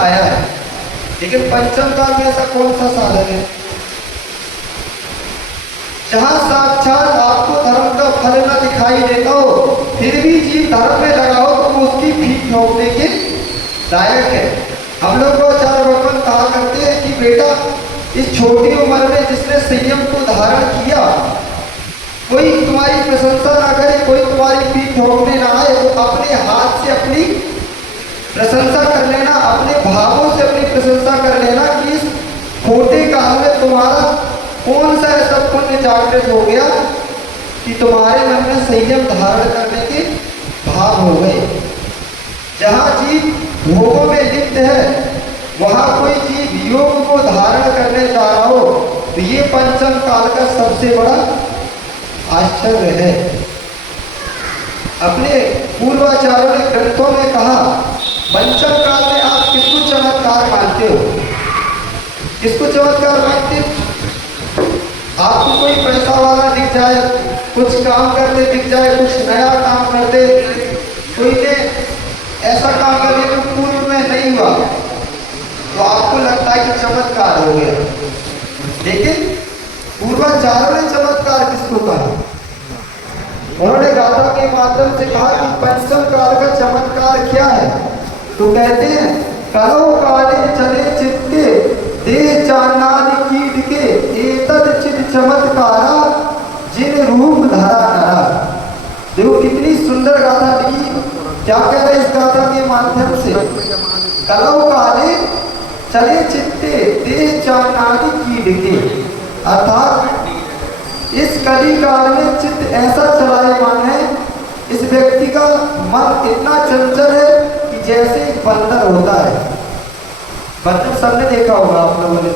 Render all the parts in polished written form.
आया है। लेकिन पंचम काल में ऐसा कौन सा साधन है जहां साक्षात आपको धर्म का फल न दिखाई देता हो, फिर भी जीव धर्म में लगा हो तो उसकी फीक ठोकने के लायक है। हम लोग को आचार्य भगवान कहा करते हैं कि बेटा, इस छोटी उम्र में जिसने संयम को धारण किया, कोई तुम्हारी प्रशंसा ना करे, कोई तुम्हारी पीठ ठोकने ना आए, वो अपने हाथ से अपनी प्रशंसा कर लेना, अपने भावों से अपनी प्रशंसा कर लेना कि इस छोटे काल में तुम्हारा कौन सा ऐसा पुण्य जागृत हो गया कि तुम्हारे मन में संयम धारण करने के भाव हो गए। जहाँ जीव भोगों में लिप्त है, वहाँ कोई जीव योग को धारण करने जा रहा हो, तो ये पंचम काल का सबसे बड़ा आश्चर्य है। अपने पूर्वाचार्यों ने ग्रंथों में कहा, पंचम काल में आप किसको चमत्कार मानते हो? किसको चमत्कार मानते हो? आपको कोई पैसा वाला दिख जाए, कुछ काम करते दिख जाए, कुछ नया काम करते, कोई ने ऐसा काम करने जो पूर्व में नहीं हुआ, तो आपको लगता है कि चमत्कार हो गया। लेकिन पूर्वाचार्यों ने चमत्कार किसको कहा? उन्होंने गाथा के माध्यम से कहा कि पंचम काल का चमत्कार क्या है? तो कहते हैं, कलो काले चले चित्ते देह चानादि कीट के एतद चित चमत्कारा जिन रूप धरा नरा। देखो कितनी सुंदर गाथा लिखी। क्या कह रहे इस गाथा के माध्यम से? कलो काले चले चित्ते देह चानादि कीट के, अर्थात इस कली काल में चित्त ऐसा चलायमान है, इस व्यक्ति का मन इतना चंचल है कि जैसे एक बंदर होता है। बंदर सबने देखा होगा आप लोगों ने,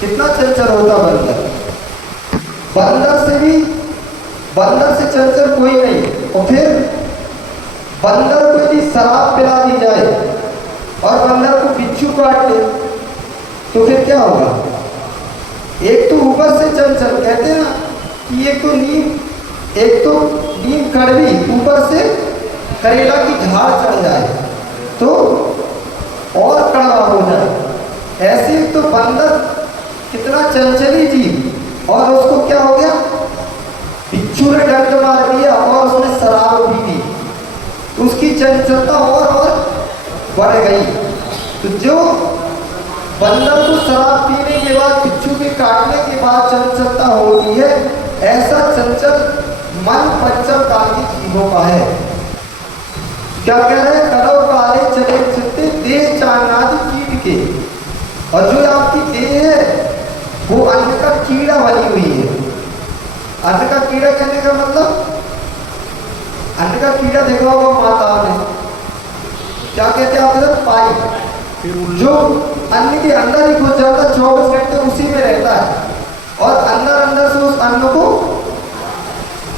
कितना चंचल होता बंदर। बंदर से चंचल कोई नहीं। और फिर बंदर को यदि शराब पिला दी जाए और बंदर को बिच्छू काट ले, तो फिर क्या होगा? एक तो ऊपर से चंचल, कहते हैं ना कि एक तो नीम कड़वी, ऊपर से करेला की झाड़ चढ़ जाए तो और कड़वा हो जाए। ऐसे तो बंदर कितना चंचली जीव, और उसको क्या हो गया? बिच्छू ने डंक मार दिया और उसने शराब पी दी, उसकी चंचलता और बढ़ गई। तो जो बंदर को शराब पीने के बाद, बिच्छू के काटने के बाद चंचलता होती है, ऐसा चंचल मन पंचम काल के जीवों का है। क्या कह रहे हैं? कलो काले चले चित्ते देह चानादि कीट के। और जो आपकी देह है वो अन्न का कीड़ा बनी हुई है। अन्न का कीड़ा कहने का मतलब, अन्न का कीड़ा देखा होगा माताओं ने, क्या कहते हैं आप इधर? पाई, जो अन्न के अंदर ही घुस जाता, 24 घंटे उसी में रहता है और अंदर से उस अन्न को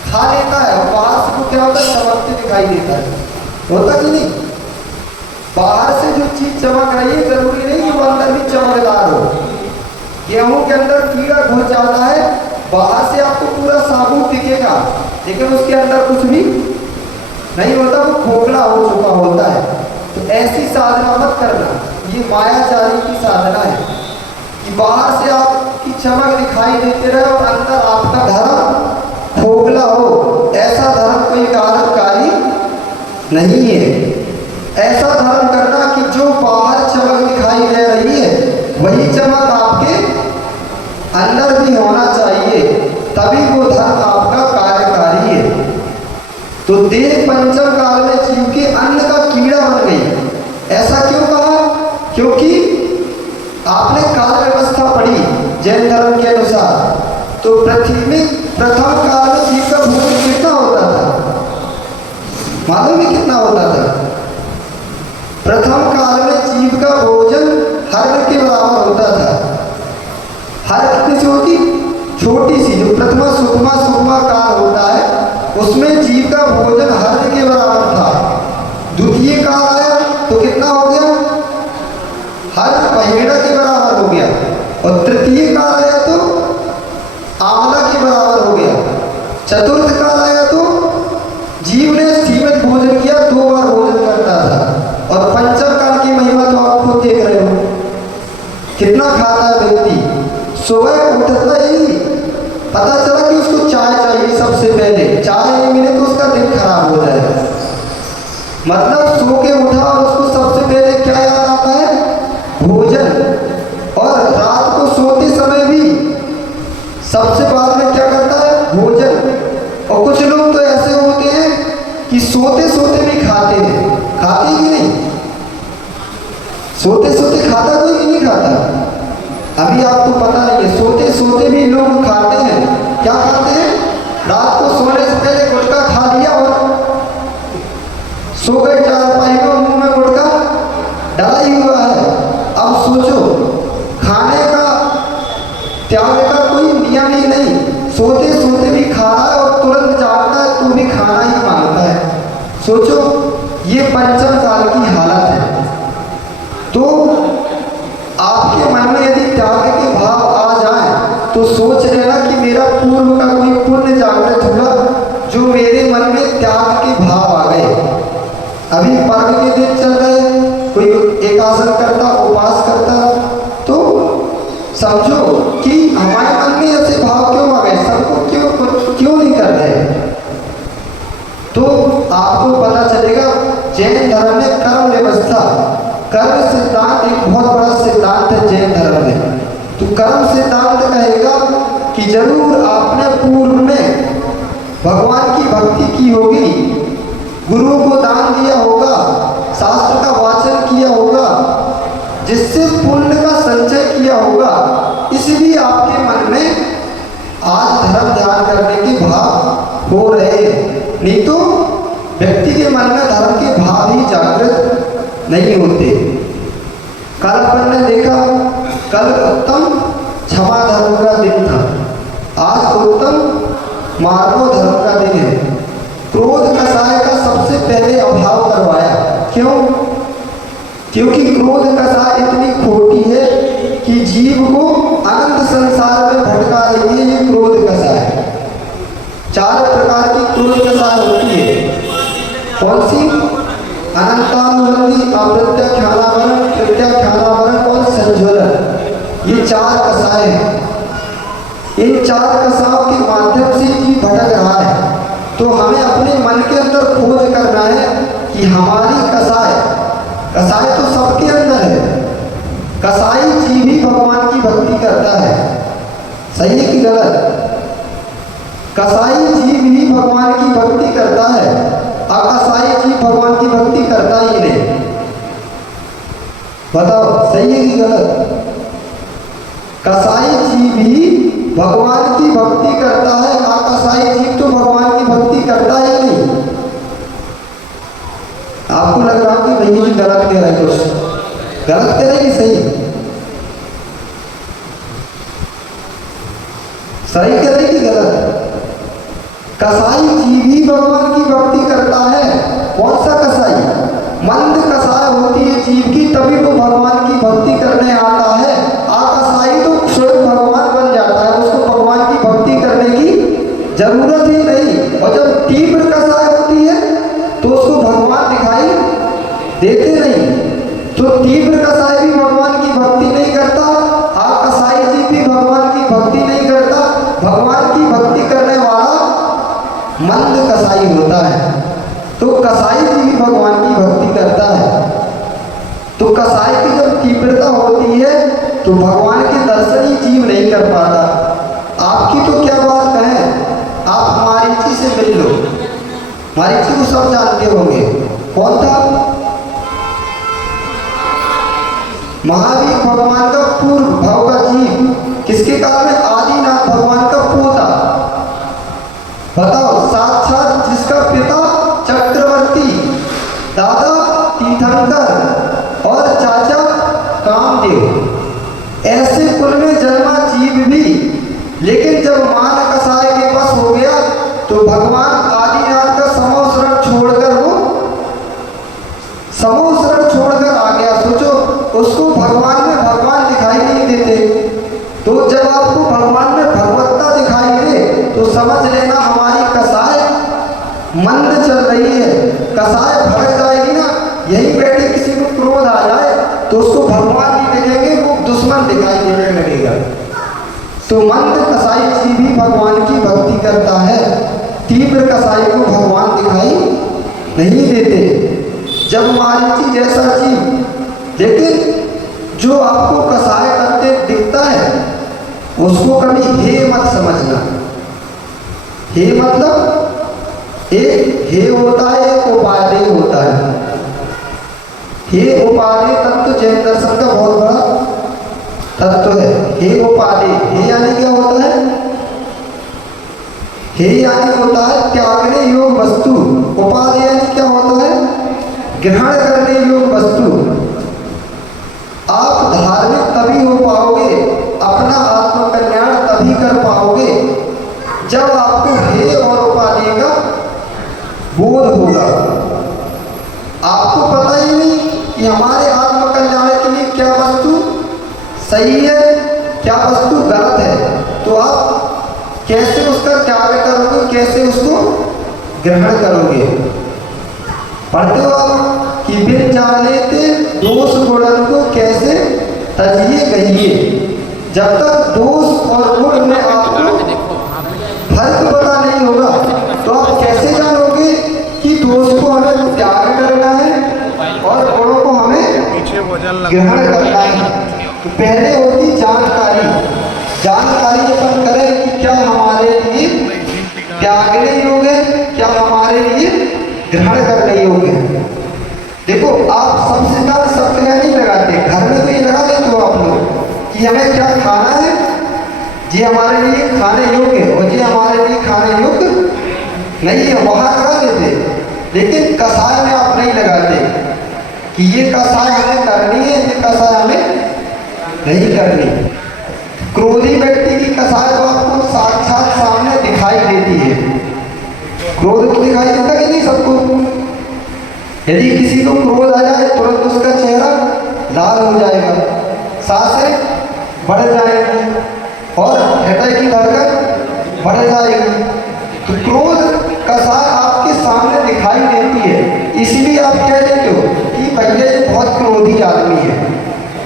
खा लेता है, और बाहर से वो क्या होता है? चमकते दिखाई देता है। होता कि नहीं? बाहर से जो चीज चमक रही है, जरूरी नहीं कि वो अंदर भी चमकदार हो। गेहूं के अंदर कीड़ा घुस जाता है, बाहर से आपको पूरा साबुत दिखेगा, लेकिन उसके अंदर कुछ भी नहीं होता, वो खोखला हो चुका होता है। तो ऐसी साधना मत करना, ये मायाचारी की साधना है कि बाहर से आपकी चमक दिखाई देते रहे और अंदर आपका धर्म खोखला हो। ऐसा धर्म कोई कारककारी नहीं है। ऐसा धर्म करना कि जो बाहर चमक दिखाई दे रही है, वही चमक आपके अंदर भी होना चाहिए, तभी वो धर्म आपका कार्यकारी है। तो देह पंचम काल में जीव के अन्न का कीड़ा बन गई। ऐसा क्यों कहा? क्योंकि आपने काल व्यवस्था पढ़ी जैन धर्म के अनुसार, तो पृथ्वी में प्रथम काल में जीव का भोजन कितना होता था? मालूम है कितना होता था? प्रथम काल में जीव का भोजन हर के बराबर होता था। हर कितनी सी होती? छोटी सी, जो प्रथमा सुखमा काल होता है, उसमें जीव का भोजन हर के बराबर था। द्वितीय काल आया तो कितना हो गया? हर पहेड़ा के बराबर हो गया। और तृतीय काल आया तो आंवला के बराबर हो गया। चतुर्थ काल आया तो जीव ने सीमित भोजन किया, 2 बार भोजन करता था। और पंचम काल की महिमा तो आप खुद देख रहे कितना खाता है व्यक्ति। सुबह उठता ही पता चला कि उसको चाय चाहिए, सबसे पहले चाय नहीं मिले तो उसका दिन खराब हो जाएगा। मतलब सो के उठा और उसको सबसे पहले क्या याद आता है? भोजन। और रात को सोते समय भी सबसे बाद में क्या करता है? भोजन। और कुछ लोग तो ऐसे होते हैं कि सोते सोते भी खाते हैं। खाते ही नहीं, सोते सोते खाता कोई नहीं खाता। अभी आपको पता नहीं है, सोते सोते भी लोग खाते हैं। क्या खाते हैं? रात को सोने से पहले गुटखा खा लिया और सो गए, चारपाई में मुंह में गुटखा डाला ही हुआ है। अब सोचो, खाने का त्याग का कोई नियम ही नहीं। सोते सोते भी खा रहा है और तुरंत जागता है तो भी खाना ही मांगता है। सोचो, ये पंचम काल की हालत है। तो आपके मन में यदि त्याग के भाव आ जाए तो सोच लेना कि मेरा पूर्व का कोई पुण्य जागृत हुआ जो मेरे मन में त्याग के भाव आ गए। अभी पर्व के दिन चल रहे, कोई एकासन करता, उपवास करता, तो समझो कि हमारे मन में ऐसे भाव क्यों आ गए, सबको क्यों नहीं कर रहे। तो आपको पता चलेगा जैन धर्म में कर्म व्यवस्था, कर्म सिद्धांत एक बहुत बड़ा सिद्धांत है जैन धर्म में। तो कर्म सिद्धांत कहेगा कि जरूर आपने पूर्व में भगवान की भक्ति की होगी, गुरु को दान दिया होगा, शास्त्र का वाचन किया होगा, जिससे पुण्य का संचय किया होगा, इसलिए आपके मन में आज धर्म ध्यान करने के भाव हो रहे। नहीं तो व्यक्ति के मन में धर्म के भाव ही जागृत नहीं होते। कल अपन ने देखा, कल उत्तम क्षमा धर्म का दिन था, आज उत्तम मानव धर्म का दिन है। क्रोध कषाय का सबसे पहले अभाव करवाया। क्यों? क्योंकि क्रोध कषाय इतनी खोटी है कि जीव को अनंत संसार में भटका रही है। ये क्रोध कषाय 4 प्रकार की क्रोध कषाय होती है। कौन सी? अनंतानुबंधी, अप्रत्याख्यानावरण, प्रत्याख्यानावरण और संज्वलन। ये 4 कषाय हैं। इन 4 कषायों के माध्यम से जीव भटक रहा है। तो हमें अपने मन के अंदर खोज करना है कि हमारी कषाय तो सबके अंदर है। कसाई जीव ही भगवान की भक्ति करता है। सही है कि गलत? कसाई जीव ही भगवान की भक्ति करता है, अकसाई जीव भगवान की भक्ति करता ही नहीं। बताओ सही है कि गलत? कसाई जीव ही भगवान की भक्ति करता है, अकसाई जीव तो भगवान की भक्ति करता ही नहीं। आपको लग रहा कि भैया जी गलत कह रहे हैं, कुछ गलत कह रहे हैं कि सही? सही कह रहे कि गलत? कसाई जीव ही भगवान की भक्ति करता है। कौन सा कसाई? मंद कसाय होती है जीव की, तभी वो भगवान की भक्ति करने आता है। आकसाई तो स्वयं भगवान बन जाता है, उसको भगवान की भक्ति करने की जरूरत ही नहीं। और जब तीव्र कसाय होती है तो उसको भगवान दिखाई देते नहीं। तो तीव्र कसाय भी भगवान की भक्ति नहीं करता, आकसाई जीव भी भगवान की भक्ति नहीं करता। भगवान की भक्ति करने वाला मंद कसाई होता है। तो कसाई भी भगवान की भक्ति करता है। तो कसाई की जब तीव्रता होती है तो भगवान के दर्शन ही जीव नहीं कर पाता। आपकी तो क्या बात है, आप मारीची से मिल लो। मारीची को सब जानते होंगे, कौन था? महावीर भगवान का पूर्व भाव का जीव, किसके काल में? आदिनाथ भगवान का पोता। बताओ, साक्षात जिसका पिता चक्रवर्ती, दादा तीर्थंकर और चाचा कामदेव, ऐसे कुल में जन्मा जीव भी, लेकिन जब मान कसाय के पास हो गया तो भगवान आदिनाथ का समूह शरण छोड़कर आ गया। सोचो, उसको भगवान में भगवान दिखाई नहीं देते। तो जब आपको भगवान में भगवत्ता दिखाई दे तो समझ लेना हमारी कसाय मंद चल रही है। कसाय भड़क जाएगी ना, यही बैठे किसी को क्रोध आ जाए तो उसको भगवान नहीं दिखेंगे, वो दुश्मन दिखाई देने लगेगा। तो मंद कसाई से भी भगवान की भक्ति करता है, तीव्र कसाई को भगवान दिखाई नहीं देते। जब मारीची जैसा जीव, लेकिन जो आपको कसाय करते दिखता है उसको कभी हे मत समझना। हे मतलब एक हे होता है, एक उपादेय होता है। हे उपादेय तत्व जैन दर्शन का बहुत बड़ा तत्व है। हे उपादेय, हे यानी क्या होता है? हे यानी होता है त्यागने योग वस्तु। उपादेय यानी क्या होता है? ग्रहण करने योग वस्तु। आप धार्मिक तभी हो पाओगे, अपना आत्मकल्याण तभी कर पाओगे जब आपको हे और उपादेय का बोध होगा। आपको पता ही नहीं कि हमारे आत्मकल्याण के लिए क्या वस्तु सही है, क्या वस्तु गलत है, तो आप कैसे उसका त्याग करोगे, कैसे उसको ग्रहण करोगे? पढ़ते हो आप कि बिन जाने ते दोष गुणन को कैसे तजिए गहिए। जब तक दोष और गुण में आपको फर्क पता नहीं होगा तो आप कैसे जानोगे कि दोष को हमें त्याग करना है और गुणों को हमें ग्रहण करना है? तो पहले होती जानकारी। जानकारी अपन करें कि क्या हमारे लिए त्यागने योग्य है, क्या हमारे लिए ग्रहण करने योग्य है। देखो, आप सबसे ज्यादा शब्द नहीं लगाते, घर में तो ये लगा देते हो आप लोग कि हमें क्या खाना है, ये हमारे लिए खाने योग्य और ये हमारे लिए खाने योग्य नहीं है, वहां लगा देते। लेकिन कसाय में आप नहीं लगाते कि ये कसाय हमें करनी है, ये कसाय हमें नहीं करनी। क्रोधी व्यक्ति की कसाय तो आपको साक्षात सामने दिखाई देती है। क्रोध तो दिखाई देता कि नहीं सबको? यदि किसी को क्रोध आ जाए तुरंत उसका चेहरा लाल हो जाएगा, सांसें बढ़ जाएंगी और हृदय की धड़कन बढ़ जाएगी। तो क्रोध कसाय आपके सामने दिखाई देती है, इसलिए आप कह देते हो कि भैया ये बहुत क्रोधी आदमी है।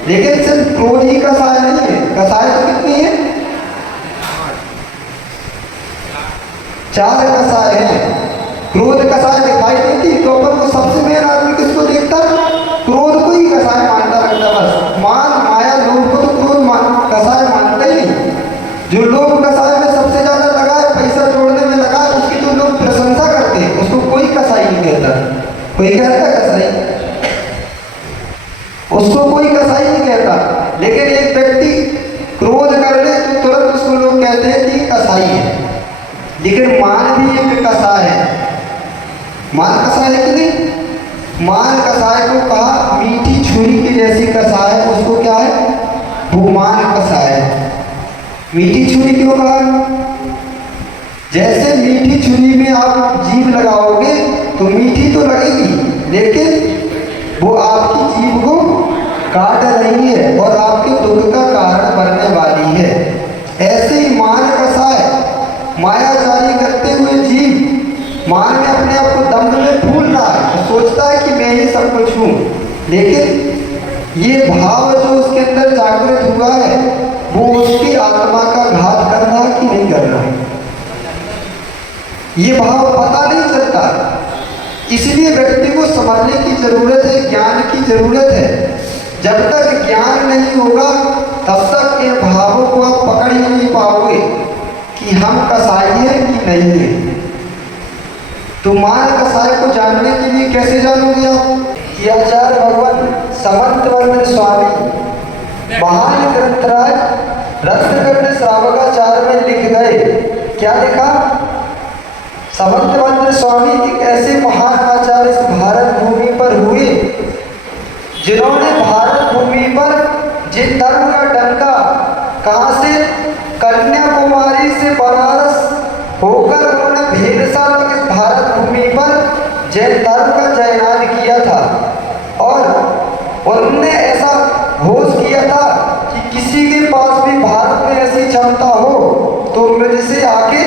लेकिन सिर्फ क्रोध ही कसाय नहीं है, कसाय तो कितनी है? 4 कसाय हैं। क्रोध कसाय दिखाई देती तो अपन को सबसे मेन आदमी किसको देखता? क्रोध को ही कसाय मानता रहता। बस मान माया लोभ को तो क्रोध कसाय मानता ही नहीं। जो लोग कसाय में सबसे ज्यादा लगा है, पैसा जोड़ने में लगा है, उसकी तो लोग प्रशंसा करते हैं, उसको कोई कसाई नहीं कहता। कोई कहता कसाई? उसको कोई कसाई नहीं कहता। लेकिन एक व्यक्ति क्रोध कर ले तो तुरंत उसको लोग कहते हैं कि कसाई है। लेकिन मान भी एक कसाय है। मान कसाय है कि नहीं? मान कसाय को कहा मीठी छुरी की जैसी कसाय है, उसको क्या है? वो मान कसाय है। मीठी छुरी क्यों कहा? जैसे मीठी छुरी में आप जीभ लगाओगे तो मीठी तो लगेगी, लेकिन वो आपकी जीभ को काट रही है और आपके दुख का कारण बनने वाली है। ऐसे ही मान कसाय माया जारी करते हुए जीव मान में अपने आप को दम्भ में फूल रहा है, सोचता है कि मैं ही सब कुछ हूँ। लेकिन ये भाव जो उसके अंदर जागृत हुआ है वो उसकी आत्मा का घात कर रहा कि नहीं कर रहा, ये भाव पता नहीं चलता। इसलिए व्यक्ति को समझने की जरूरत है, ज्ञान की जरूरत है। जब तक ज्ञान नहीं होगा तब तक इन भावों को आप पकड़ ही नहीं पाओगे कि हम कसाई हैं कि नहीं है। तो मान कसाय को जानने के लिए कैसे जानोगे आप? कि आचार्य भगवान समंतवर्धन स्वामी महान ग्रंथराज रत्नगढ़ श्रावकाचार्य में लिख गए। क्या लिखा? समंतवर्धन स्वामी एक ऐसे महान आचार्य इस भारत भूमि पर हुए जिन्होंने भारत भूमि पर जिन धर्म का डंका कहाँ से कन्याकुमारी से बनारस होकर उन्होंने भेदशाला इस भारत भूमि पर जैन धर्म का जयनाद किया था और उन्होंने ऐसा घोष किया था कि किसी के पास भी भारत में ऐसी क्षमता हो तो मुझसे आके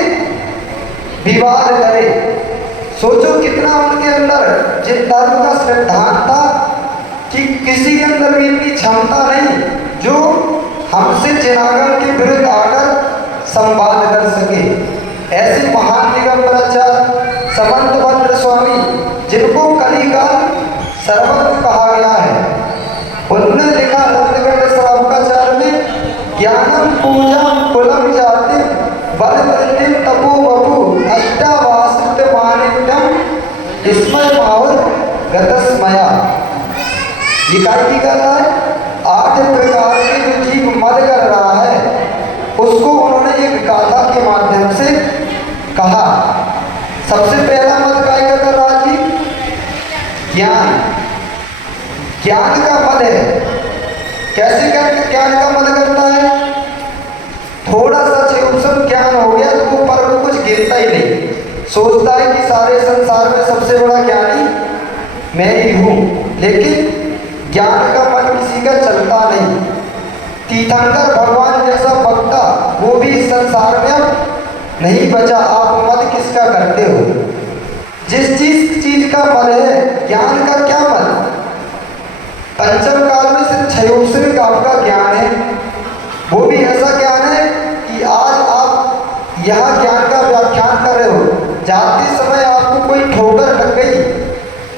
विवाद करे। सोचो कितना उनके अंदर जिन धर्म का सिद्धांत था कि किसी के अंदर भी इतनी क्षमता नहीं जो हमसे जनागण के विरुद्ध आकर संवाद कर सके। ऐसे महान दिगंबराचार्य समंतभद्र स्वामी, जिनको कलिकाल सर्वज्ञ कहा गया है, उन्होंने लिखा रत्नगढ़ श्रावकाचार्य में, ज्ञानम पूजा कुलम जाति बल वृद्धि तपो बपु अष्टावासित मानित्यम स्मय मावर गतस्मया। ये कार्तिक कर रहा है 8 प्रकार के जो जीव मद कर रहा है, उसको उन्होंने एक गाथा के माध्यम से कहा। सबसे पहला मद क्या कर रहा जी? ज्ञान। ज्ञान का मद है। कैसे करके ज्ञान का मद करता है? थोड़ा सा चेउसम ज्ञान हो गया तो वो पर को कुछ गिरता ही नहीं, सोचता है कि सारे संसार में सबसे बड़ा ज्ञानी मैं ही हूँ, लेकिन ज्ञान का मन किसी का चलता नहीं। तीर्थंकर भगवान जैसा भक्ता वो भी इस संसार में अब नहीं बचा। आप मद किसका करते हो? जिस चीज का मद है, ज्ञान का क्या मद? पंचम काल में से क्षयोत्सविक आपका ज्ञान है, वो भी ऐसा ज्ञान है कि आज आप यहाँ ज्ञान का व्याख्यान कर रहे हो, जाते समय आपको कोई ठोकर लग गई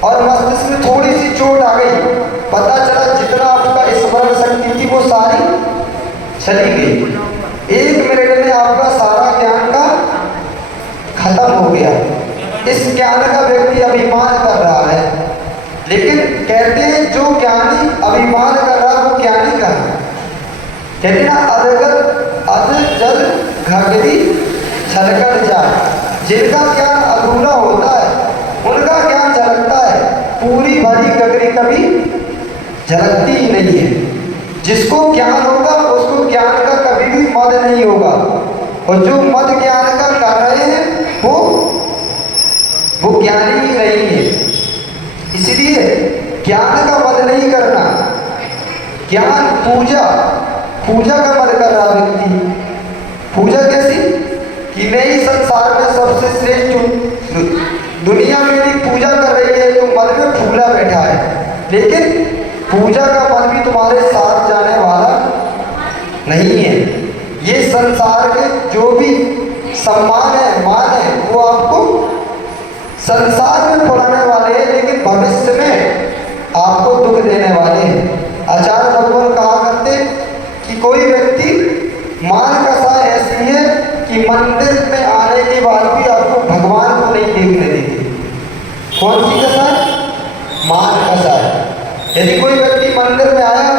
और मस्तिष्क में थोड़ी सी चोट आ गई, पता चला जितना आपका स्मरण शक्ति थी वो सारी चली गई। 1 मिनट में आपका सारा ज्ञान का खत्म हो गया। इस ज्ञान का व्यक्ति अभिमान कर रहा है, लेकिन कहते हैं जो ज्ञानी अभिमान कर रहा है वो ज्ञानी कहाँ? कहते ना अधगत अध जल घगरी छलकट जाए। जिनका ज्ञान अधूरा होता है उनका ज्ञान झलकता है, पूरी भरी गगरी कभी झलकती ही नहीं है। जिसको ज्ञान होगा उसको ज्ञान का कभी भी मद नहीं होगा, और जो मद ज्ञान का कर रहे हैं वो ज्ञानी ही नहीं है। इसलिए ज्ञान का मद नहीं करना। ज्ञान पूजा का मद कर रहा व्यक्ति। पूजा कैसी? कि मैं ही संसार में सबसे श्रेष्ठ हूँ, दुनिया मेरी पूजा कर रही है, तो मद में फूला बैठा है, लेकिन पूजा का मद भी तुम्हारे साथ जाने वाला नहीं है। ये संसार के जो भी सम्मान है, मान है, वो आपको संसार में फुलाने वाले हैं, लेकिन भविष्य में आपको दुख देने वाले हैं। आचार्य भगवान कहा करते कि कोई व्यक्ति मान कसा ऐसी है कि मंदिर में आने के बाद भी आपको भगवान को नहीं देखने देती। कौन सी कसा है? मान कसा है। यदि कोई व्यक्ति मंदिर में आया,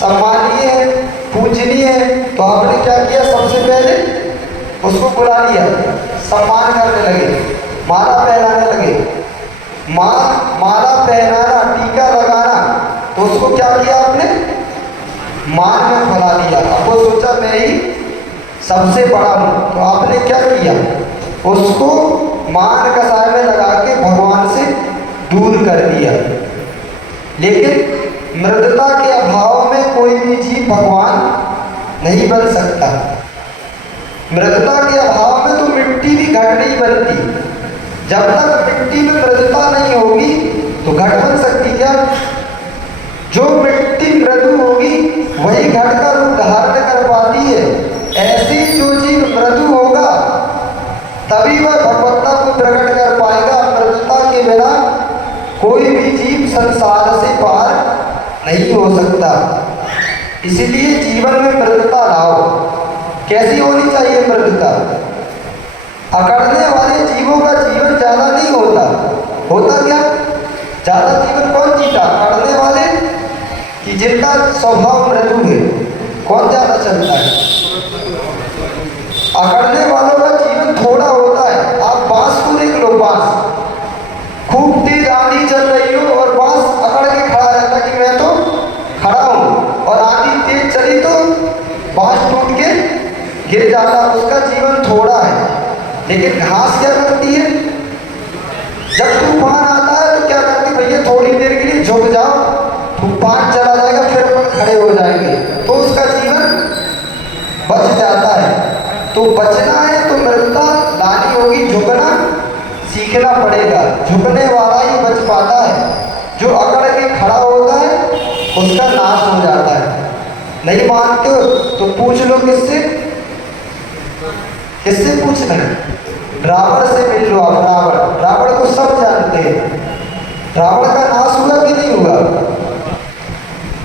सम्मानीय है, पूजनीय है, तो आपने क्या किया? सबसे पहले उसको बुला लिया, सम्मान करने लगे, माला पहनाने लगे। माला पहनाना, टीका लगाना, तो उसको क्या किया आपने? मान में फैला दिया। अब वो सोचा मैं ही सबसे बड़ा हूँ, तो आपने क्या किया? उसको मान कसाय में लगा के भगवान से दूर कर दिया। लेकिन मृदता के अभाव में कोई भी जीव भगवान नहीं बन सकता। मृदता के अभाव में तो मिट्टी भी घट नहीं बनती। जब तक मिट्टी में मृदुता नहीं होगी तो घट बन सकती क्या? जो मिट्टी मृदु होगी वही घट का रूप धारण कर पाती है। ऐसी जो जीव मृदु होगा तभी वह भगवत्ता को प्रकट कर पाएगा। मृदुता के बिना कोई भी जीव संसार से पार नहीं हो सकता। इसीलिए जीवन में मृदुता लाओ। कैसी होनी चाहिए मृदुता? अकड़ने वाले जीवों का जीवन ज्यादा नहीं होता। होता क्या? ज्यादा जीवन कौन जीता? अकड़ने वाले कि जिनका स्वभाव मृदु है। कौन ज्यादा चलता है? अकड़ने वालों का जीवन थोड़ा होता है। आप बांस को देख लो, बांस खूब तेज आंधी चल रही हो और बांस अकड़ के खड़ा रहता कि मैं तो खड़ा हूं, और आंधी तेज चली तो बांस टूट के गिर जाता। उसका जीवन थोड़ा है। लेकिन घास क्या करती है? जब तूफान आता है तो क्या करती? भैया थोड़ी देर के लिए झुक जाओ, तूफान चला जाएगा, फिर अपन खड़े हो जाएंगे, तो उसका जीवन बच जाता है। तो बचना है तो मृदुता लानी होगी, झुकना सीखना पड़ेगा। झुकने वाला ही बच पाता है। जो अकड़ के खड़ा होता है उसका नाश हो जाता है। नहीं मानते हो तो पूछ लो किससे, किससे पूछना है? रावण से मिल लो आप। रावण को सब जानते हैं। रावण का नाश हुआ कि नहीं हुआ?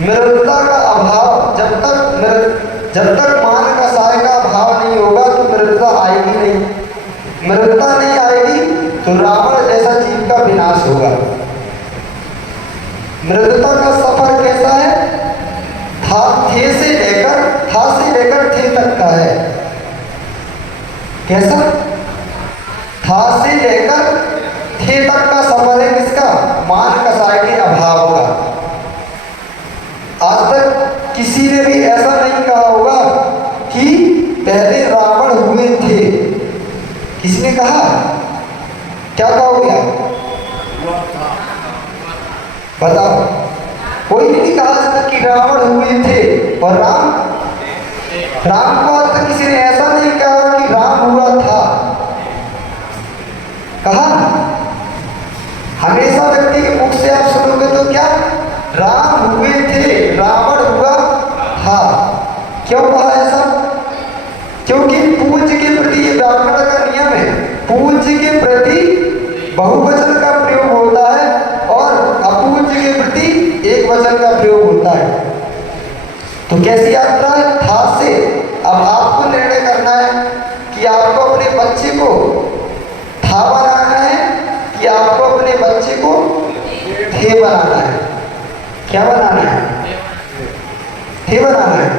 मृदता का अभाव, जब तक मान कसाय का अभाव नहीं होगा तो मृदता आएगी नहीं। मृदता नहीं आएगी तो रावण जैसा जीव का विनाश होगा। मृदता का सफर कैसा है? थे से लेकर थे तक का है। कैसा? था से लेकर थे तक का सफर है। किसका? मान कसाय के अभाव का। आज तक किसी ने भी ऐसा नहीं कहा होगा कि पहले रावण हुए थे। किसने कहा? क्या कहा हो गया? बताओ। कोई नहीं कहा आज तक कि रावण हुए थे। और राम को आज तक किसी ने ऐसा नहीं कहा कि राम हुआ था। कहा? हमेशा व्यक्ति के मुख से आप सुनोगे तो क्या? राम हुए थे, रावण हुआ था। क्यों कहा ऐसा? क्योंकि पूज्य के प्रति, ये ब्राह्मण का नियम है, पूज्य के प्रति बहुवचन का प्रयोग होता है और अपूज्य के प्रति एक वचन का प्रयोग होता है। तो कैसी यात्रा है? था से। अब आपको निर्णय करना है कि आपको अपने बच्चे को था बनाना है कि आपको अपने बच्चे को थे बनाना है। क्या बनाना है? थे बनाना है।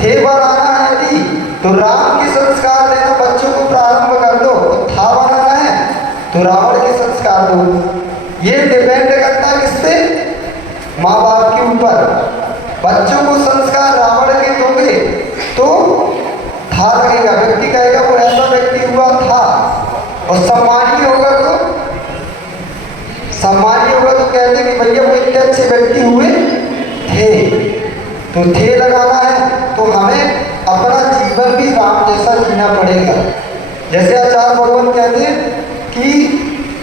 थे बनाना है यदि तो राम के संस्कार देना बच्चों को प्रारंभ कर दो। था बनाना है तो रावण के संस्कार दो। ये डिपेंड करता है किस पे? माँ बाप के ऊपर। बच्चों को संस्कार रावण के दोगे तो था लगेगा, व्यक्ति कहेगा वो ऐसा व्यक्ति हुआ था। और सम्मानीय होगा तो कहते कि भैया वो इतने अच्छे व्यक्ति हुए थे। तो थे लगाना है तो हमें अपना जीवन भी राम जैसा जीना पड़ेगा। जैसे आचार्य भगवान कहते हैं कि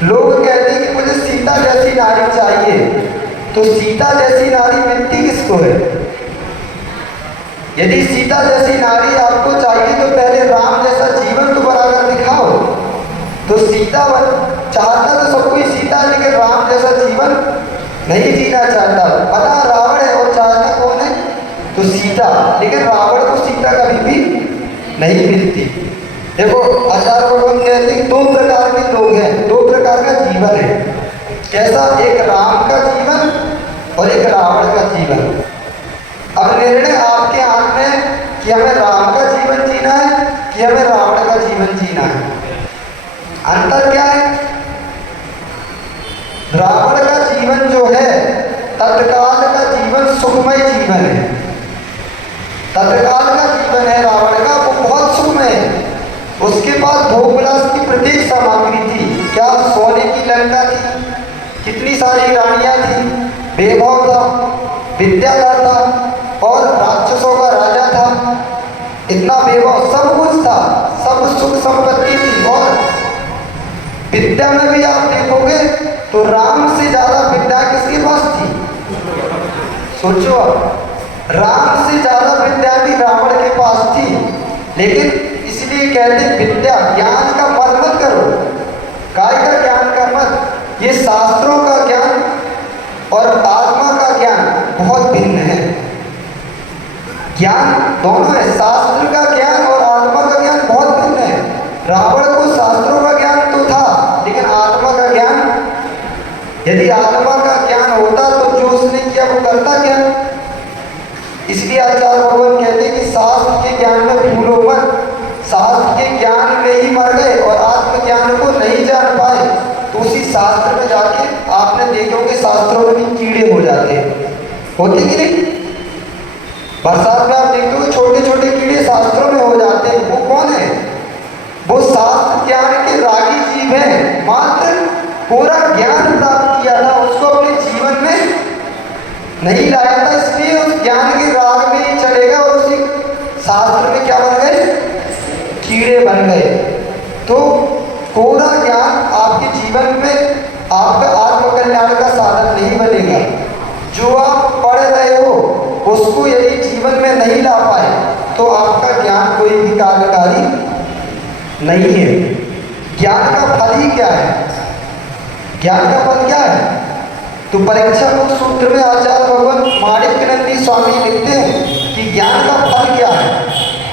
लोग कहते हैं कि मुझे सीता जैसी नारी चाहिए। तो सीता जैसी नारी मिलती किसको है? यदि सीता जैसी नारी आपको चाहिए तो पहले राम जैसा जीवन तो बनाकर दिखाओ। तो सीता चाहता तो सब कोई सीता, लेकिन राम जैसा जीवन नहीं जीना चाहता। पता रावण है और चाहता कौन है? तो सीता। लेकिन रावण को सीता कभी भी नहीं मिलती। देखो आचार्य भगवान कहते हैं दो प्रकार के लोग हैं, दो प्रकार का जीवन है। कैसा? एक राम का जीवन और एक रावण का जीवन। अब निर्णय आपके हाथ में है कि हमें राम का जीवन जीना है कि हमें रावण का जीवन जीना है। अंतर क्या है? रावण का जीवन जो है तत्काल का जीवन सुखमय जीवन है। तत्काल का जीवन है रावण का, वो बहुत सुखमय है। उसके पास भोग विलास की प्रत्येक सामग्री थी। क्या? सोने की लंका थी, कितनी सारी रानियां थी, वैभव था, विद्याधर था और राक्षसों का राजा था। इतना वैभव, सब कुछ था, सब सुख संपत्ति थी। और विद्या में भी आप देखोगे तो राम से ज्यादा विद्या किसके पास थी? सोचो आप, राम से ज्यादा विद्या भी रावण के पास थी। लेकिन इसलिए कहते विद्या, ज्ञान का मत मत करो। काय का ज्ञान का मत। ये शास्त्रों का ज्ञान और आत्मा का ज्ञान बहुत भिन्न है। ज्ञान दोनों है, शास्त्र का ज्ञान और आत्मा का ज्ञान बहुत भिन्न है। रावण को शास्त्रों का ज्ञान तो था, लेकिन आत्मा का ज्ञान, यदि आत्मा का ज्ञान होता तो जो उसने किया वो करता क्या? इसलिए आचार्य भगवान कहते हैं कि शास्त्र के ज्ञान में भूलो मत। शास्त्र के ज्ञान में ही मर गए और आत्मज्ञान को नहीं जान पाए तो उसी शास्त्र में जाके आपने देखोगे शास्त्रों में भी कीड़े हो जाते हैं। होते कि नहीं? बरसात में आप देखोगे छोटे छोटे कीड़े शास्त्रों में हो जाते हैं। वो कौन है? वो शास्त्र ज्ञान के रागी जीव है। मात्र पूरा ज्ञान प्राप्त किया था, उसको अपने जीवन में नहीं लाया था, इसलिए उस ज्ञान के राग में ही चलेगा और उसी शास्त्र में क्या बन गए? कीड़े बन गए। तो पूरा ज्ञान आपके जीवन में आपका आत्मकल्याण का साधन नहीं बनेगा। जो आप पढ़ रहे हो उसको उसको यदि जीवन में नहीं ला पाए तो आपका ज्ञान कोई भी कार्यकारी नहीं है। ज्ञान का फल ही क्या है? ज्ञान का फल क्या है? तो परीक्षा मुक्त सूत्र में आचार्य भगवान माणिक्यनंदी स्वामी लिखते हैं कि ज्ञान का फल क्या है?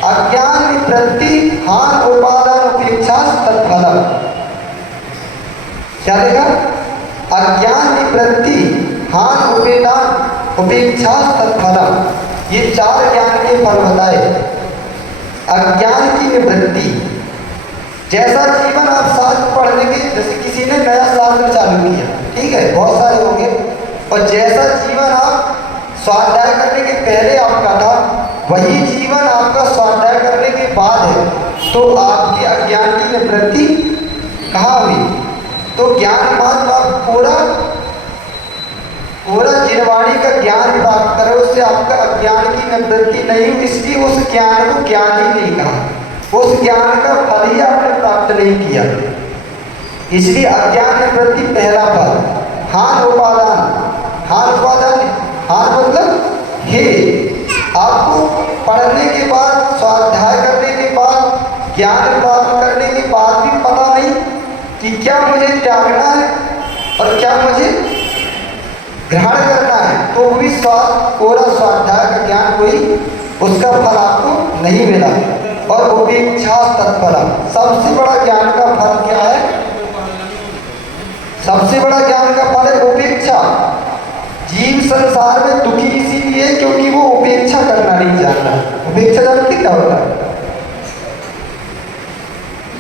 अज्ञान निवृत्ति हान उपादान उपेक्षा तत्फलम। क्या देगा? अज्ञान निवृत्ति हान उपेदान उपेक्षा तत्फलम। ये चार ज्ञान के फल बताए। अज्ञान की निवृत्ति, जैसा जीवन आप शास्त्र पढ़ने के, जैसे किसी ने नया शास्त्र चालू किया, ठीक है, बहुत सारे होंगे, और जैसा जीवन आप स्वाध्याय करने के पहले आपका था वही जीवन आपका स्वाध्याय करने के बाद है, तो आपकी अज्ञान की निवृत्ति कहाँ हुई? तो ज्ञान मात्र आप पूरा जिनवाणी का ज्ञान प्राप्त करो, उससे आपका अज्ञान की निवृत्ति नहीं हुई, इसलिए उस ज्ञान को ज्ञान ही नहीं कहा, उस ज्ञान का फल ही आपने प्राप्त नहीं किया। इसलिए अज्ञान निवृत्ति पहला फल। हान उपादान, हान उपादान, हान मतलब हे, आपको पढ़ने के बाद, स्वाध्याय करने के बाद, ज्ञान प्राप्त करने के बाद भी पता नहीं कि क्या मुझे त्यागना है और क्या मुझे ग्रहण करना है, तो भी पूरा स्वाध्याय का ज्ञान कोई उसका फल आपको नहीं मिला। और उपेक्षा तत्फलम, सबसे बड़ा ज्ञान का फल क्या है? सबसे बड़ा ज्ञान का फल है उपेक्षा। जीव संसार में दुखी इसीलिए क्योंकि वो उपेक्षा करना नहीं जानता। उपेक्षा जानते क्या होता है?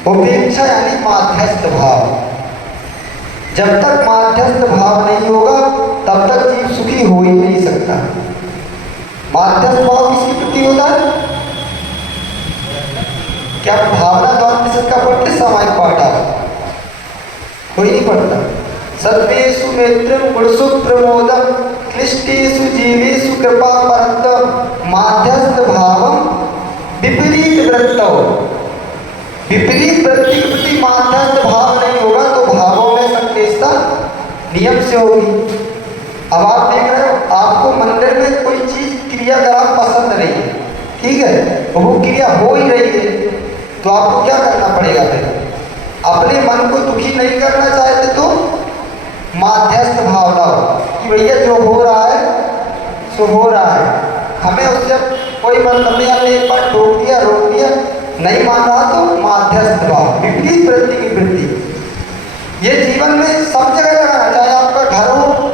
उपेक्षा यानी माध्यस्थ भाव। जब तक माध्यस्थ भाव नहीं होगा तब तक जीव सुखी हो ही नहीं सकता। माध्यस्थ भाव किसके प्रति होता है? क्या भावना द्वंद का पढ़ते सामायिक पाठा? कोई नहीं पढ़ता। सर्वेषु मित्रं गुणसु प्रमोदं क्लिष्टेषु जीवेषु कृपा परन्तम माध्यस्थ भावं विपरीत वृत्तौ। विपरीत वृत्ति के प्रति माध्यस्थ भाव नहीं होगा तो भावों में संकेतता नियम से होगी। अब आप देख रहे हो, आपको मंदिर में कोई चीज क्रियाकलाप पसंद नहीं है, ठीक है, वो क्रिया हो ही रही है, तो आपको क्या करना पड़ेगा? फिर अपने मन को दुखी नहीं करना चाहते तो माध्यस्थ भाव लाओ कि भैया जो हो रहा है सो हो रहा है, हमें उससे कोई मतलब नहीं। हमने एक बार रोक दिया, नहीं मान रहा तो माध्यस्थ भाव, विपरीत वृत्ति की वृत्ति। ये जीवन में सब जगह लगाना, चाहे आपका घर हो,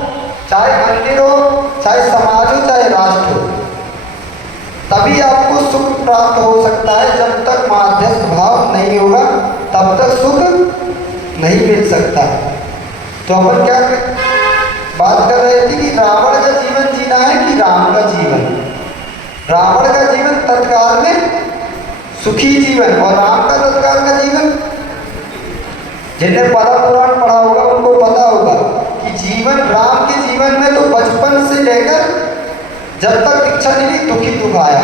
चाहे मंदिर हो, चाहे समाज हो, चाहे राष्ट्र हो, तभी आपको सुख प्राप्त हो सकता है। जब तक माध्यस्थ भाव नहीं होगा तब तक सुख नहीं मिल सकता। तो अपन क्या बात कर रहे थे कि रावण का जीवन जीना है कि राम का जीवन? रावण का जीवन तत्काल में सुखी जीवन, और राम का तत्काल का जीवन, जिन्हें पद्म पुराण पढ़ा होगा उनको पता होगा कि जीवन राम के जीवन में तो बचपन से लेकर जब तक इच्छा नहीं दुख ही दुख आया।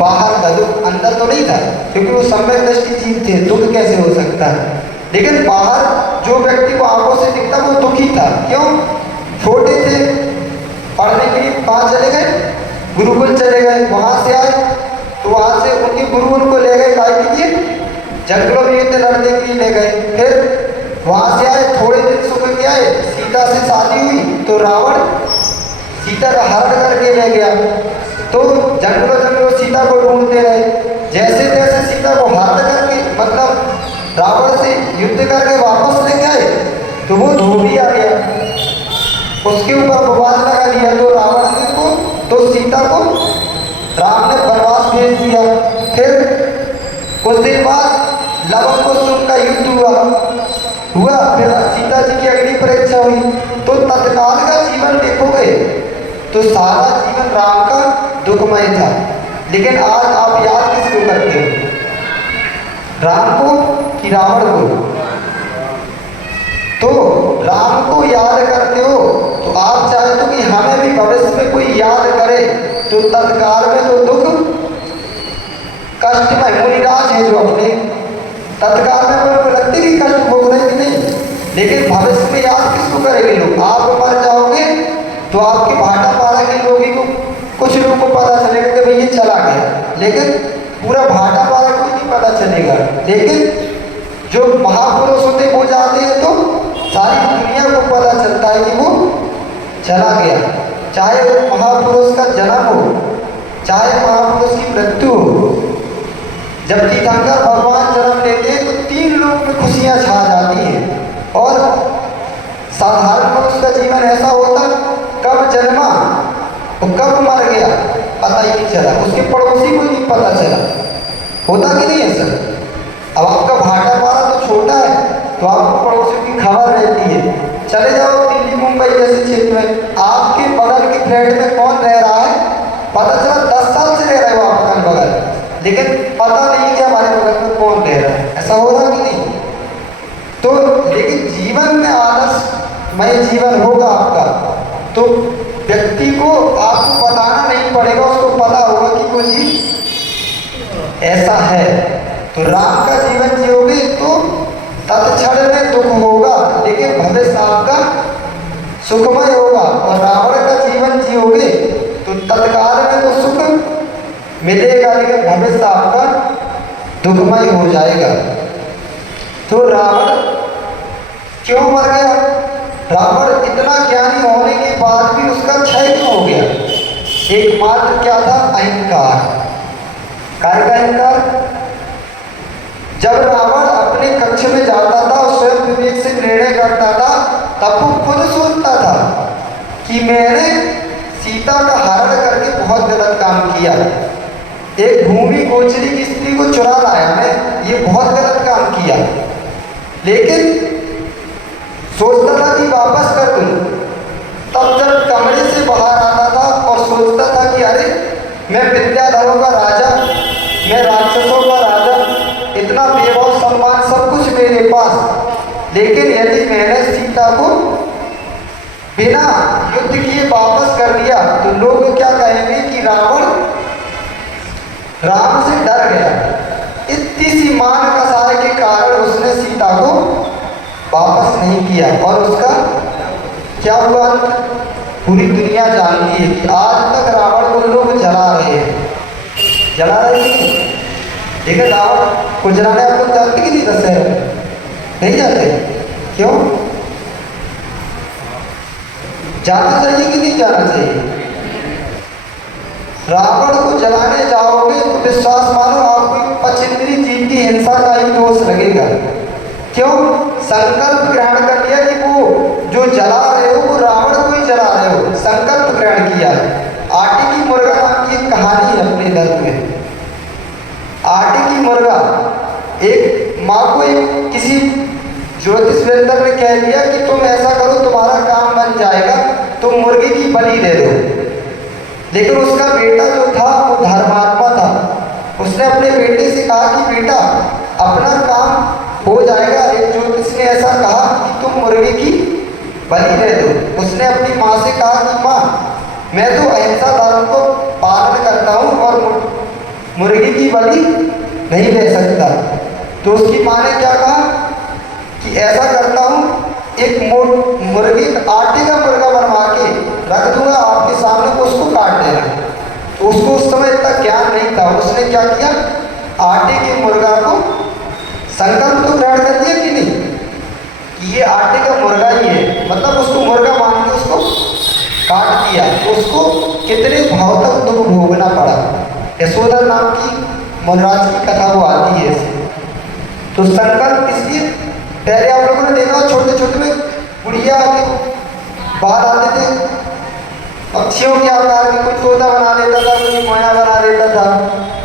बाहर का दुख, अंदर तो नहीं था क्योंकि वो सम्यक दृष्टि जीव थे, दुख कैसे हो सकता है? लेकिन बाहर जो व्यक्ति को आंखों से दिखता वो दुखी था। क्यों? छोटे थे, पढ़ने के लिए कहाँ चले गए? गुरुकुल चले गए, वहाँ से आए तो वहाँ से उनके गुरु उनको ले गए काय के लिए? जंगलों में युद्ध लड़ने के लिए ले गए। फिर वहाँ से आए, थोड़े दिन सुख के आए, सीता से शादी हुई तो रावण सीता का हरण करके ले गया। तो जंगलों सीता को ढूंढते रहे, जैसे तैसे सीता को हरण करके, मतलब रावण से युद्ध करके वापस लेके आए तो वो धोबी आ गया, उसके ऊपर बवाल लगा दिया। तो रावण ने को तो सीता को राम ने वनवास भेज दिया। फिर कुछ दिन बाद लव कुसुम का युद्ध हुआ, फिर सीता जी की अग्नि परीक्षा हुई। तो तत्काल का जीवन देखोगे तो सारा जीवन राम का दुखमय था। लेकिन आज आप याद किसको करते हो? राम को कि रावण को? तो राम को याद करते हो तो आप चाहते हो कि हमें भी भविष्य में कोई याद करे, तो तत्काल में तो दुख कष्ट में मुनिराज है जो अपने तत्काल में पर लगती कि कष्ट भोग रहे कि नहीं, लेकिन भविष्य में याद किसको करेंगे लोग? आप मर जाओगे तो आपके भाटा पारा के लोगों को कुछ लोगों को पता चलेगा कि भाई ये चला गया, लेकिन पूरा भाटा वाला को नहीं पता चलेगा। लेकिन जो महापुरुष होते वो जाते हैं तो सारी दुनिया को पता चलता है कि वो चला गया। चाहे वो महापुरुष का जन्म हो, चाहे महापुरुष की मृत्यु हो। जब तीर्थंकर भगवान जन्म लेते हैं तो 3 लोग में खुशियां छा जाती हैं। और साधारण मनुष्य का जीवन ऐसा होता, कब जन्मा और कब मर गया पता ही नहीं चला, उसके पड़ोसी को ही नहीं पता चला। होता कि नहीं है सर? अब आपका भाटा वाला तो छोटा है तो आपको पड़ोसियों की खबर रहती है। चले जाओ दिल्ली मुंबई जैसे क्षेत्र में, आपके बगल के फ्लैट में कौन रह रहा है पता चला 10 साल से रह रहे हो आप अगल बगल, लेकिन पता नहीं कि हमारे बगल में कौन रह रहा है। ऐसा हो रहा कि नहीं? तो लेकिन जीवन में आलसमय जीवन होगा आपका, तो व्यक्ति को आपको बताना नहीं पड़ेगा, उसको पता होगा कि वो जी ऐसा है। तो राम का जीवन जियोगे तो तत्क्षण में दुख होगा, लेकिन भविष्य आपका सुखमय होगा। और रावण का जीवन जियोगे तो तत्काल में तो सुख मिलेगा, लेकिन भविष्य आपका दुखमय हो जाएगा। तो रावण क्यों मर गया? रावण इतना ज्ञानी होने के बाद भी उसका क्षय क्यों हो गया? एकमात्र क्या था? अहंकार। काय का अहंकार? जब रावण अपने कक्ष में जाता था और स्वयं विवेक से निर्णय करता था, तब वो खुद सोचता था कि मैंने सीता का हरण करके बहुत गलत काम किया, एक भूमि गोचरी की स्त्री को चुरा लाया मैं, ये बहुत गलत काम किया। लेकिन सोचता था कि वापस कर दूं। तब जब कमरे से बाहर आता था और सोचता था कि अरे मैं विद्याधरों का राजा, मैं राक्षसों का राजा, इतना वैभव सम्मान सब कुछ मेरे पास, लेकिन यदि मैंने सीता को बिना युद्ध किए वापस कर दिया तो लोग क्या कहेंगे कि रावण राम से डर गया। इतनी सी मान कसाय के कारण उसने सीता को वापस नहीं किया। और उसका क्या हुआ? पूरी दुनिया जानती है कि आज तक रावण को लोग जला रहे हैं, जला रहे हैं। ठीक है, रावण को जलाने आप लोग जानते कि नहीं? दशहरा नहीं जाते? क्यों? जाना चाहिए कि नहीं जाना चाहिए? रावण को जलाने जाओगे तो विश्वास मानो आपको पचेंद्री जीव की हिंसा का ही दोष लगेगा। क्यों? संकल्प ग्रहण कर लिया कि वो जो जला रहे हो वो रावण को ही जला रहे हो, संकल्प ग्रहण किया। आटे की मुर्गा नाम की एक कहानी है अपने धर्म में। आटे की मुर्गा, एक माँ को एक किसी ज्योतिष वेंदर ने कह दिया कि तुम ऐसा करो तुम्हारा काम बन जाएगा, तुम मुर्गे की बलि दे दो। लेकिन उसका बेटा जो था वो धर्मात्मा था, उसने अपने बेटे से कहा कि बेटा अपना काम हो जाएगा, एक ज्योतिष ने ऐसा कहा कि तुम मुर्गे की बलि दे दो। उसने अपनी माँ से कहा कि माँ मैं तो अहिंसा धर्म को पालन करता हूँ और मुर्गी की बलि नहीं दे सकता। तो उसकी माँ ने क्या कहा कि ऐसा करता हूँ, एक मुर्गी आटे का मुर्गा बनवा के रख दूंगा आपके सामने, को उसको काट देना। तो उसको उस समय इतना ज्ञान नहीं था, उसने क्या किया, आटे के मुर्गा को संकल्प तो ग्रहण कर दिया कि नहीं कि ये आटे का मुर्गा ही है, मतलब उसको मुर्गा मान के उसको काट दिया। तो उसको कितने भाव तक दुख भोगना पड़ा। यशोदा नाम की मनराज की कथा वो आती है। तो संकल्प इसलिए पहले आप लोगों ने देखा छोटे छोटे में गुड़िया के बाद आते थे पक्षियों के आकार की, कोई तोता बना देता था, कोई मोया बना देता था।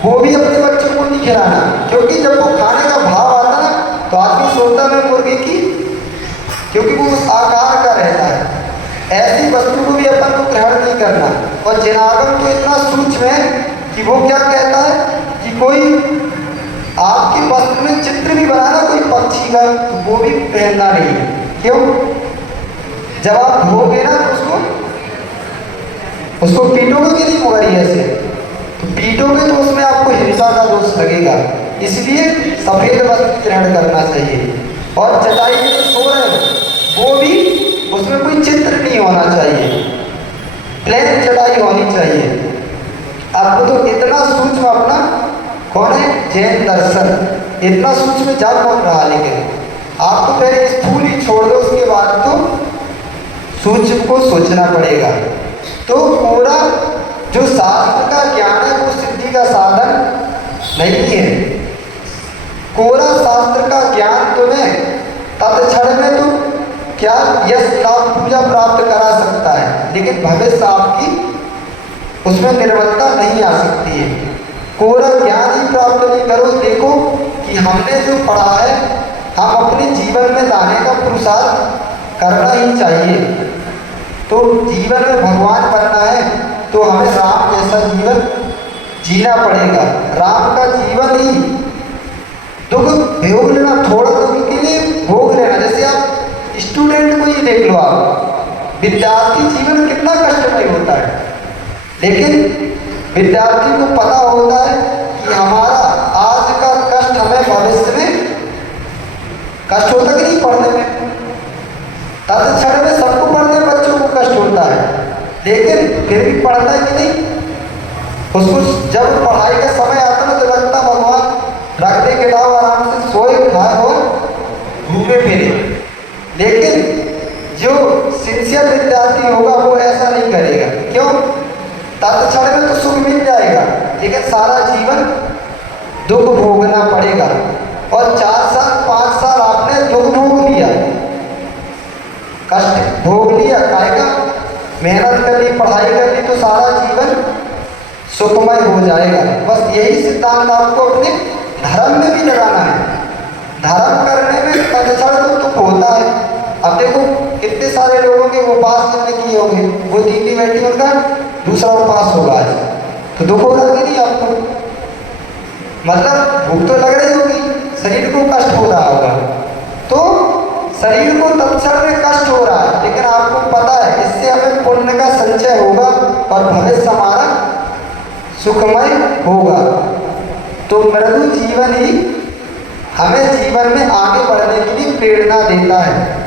वो भी अपने बच्चों को नहीं खिलाना, क्योंकि जब वो खाने का भाव आता ना तो आदमी सोचता है मुर्गी की, क्योंकि वो उस आकार का रहता है। ऐसी वस्तु को भी अपन को ग्रहण नहीं करना। और जिनागम तो इतना सूक्ष्म है कि वो क्या कहता है कि कोई आपके वस्त्र में चित्र भी बनाना कोई पक्षी का, तो वो भी पहनना नहीं। क्यों? जब आप धोगे ना तो उसको पीटोगे कि नहीं मुगरिया से, तो पीटोगे तो उसमें आपको हिंसा का दोष लगेगा। इसलिए सफेद वस्त्र ग्रहण करना चाहिए। और चटाई में जो सो रहे हो वो भी उसमें कोई चित्र नहीं होना चाहिए, प्लेन चटाई होनी चाहिए। आपको तो इतना सूक्ष्म अपना कौन है जैन दर्शन इतना सूक्ष्म जान रहा, लेकिन आप तो पहले स्थूल ही छोड़ दो, उसके बाद तो सूक्ष्म को सोचना पड़ेगा। तो पूरा जो शास्त्र का ज्ञान है वो सिद्धि का साधन नहीं है। कोरा शास्त्र का ज्ञान तुम्हें तत्क्षण में तो क्या यश लाभ पूजा प्राप्त करा सकता है, लेकिन भविष्य आपकी उसमें निर्बलता नहीं आ सकती है। कोरा ज्ञान ही प्राप्त नहीं करो। देखो कि हमने जो पढ़ा है हम अपने जीवन में लाने का पुरुषार्थ करना ही चाहिए। तो जीवन में भगवान बनना है तो हमें राम जैसा जीवन जीना पड़ेगा। राम का जीवन ही दुख भोग लेना, थोड़ा दुख के लिए भोग लेना। जैसे आप स्टूडेंट को ही देख लो, आप विद्यार्थी जीवन कितना कष्टमय होता है, लेकिन विद्यार्थी को पता होता है कि हमारा आज का कष्ट हमें भविष्य में कष्ट होता कि नहीं पढ़ने में। तत्क्षण में सबको पढ़ने बच्चों को कष्ट होता है, लेकिन फिर भी पढ़ता है कि नहीं। उसको जब पढ़ाई का समय आता ना तो लगता भगवान रख दे के लाओ, आराम से सोए खाए और घूमे फिरे। लेकिन जो सिंसियर विद्यार्थी होगा वो ऐसा नहीं करेगा। क्यों? तत्क्षण में तो सुख मिल जाएगा, लेकिन सारा जीवन दुख भोगना पड़ेगा। और 4 साल 5 साल आपने दुख भोग लिया, कष्ट भोग लिया, कायका मेहनत कर ली, पढ़ाई कर ली, तो सारा जीवन सुखमय हो जाएगा। बस यही सिद्धांत आपको अपने धर्म में भी लगाना है। धर्म करने में तत्क्षण तो दुख होता है। अब देखो कितने सारे लोगों के उपास करने किए होंगे, वो दीदी बैठी उनका दूसरा उपास होगा आज, तो दुख होगा कि नहीं आपको? मतलब भूख तो लग रही होगी, शरीर को कष्ट हो रहा होगा। तो शरीर को तत्क्षण में कष्ट हो रहा है, लेकिन आपको पता है इससे हमें पुण्य का संचय होगा और भविष्य हमारा सुखमय होगा। तो मृदु जीवन ही हमें जीवन में आगे बढ़ने के लिए प्रेरणा देता है।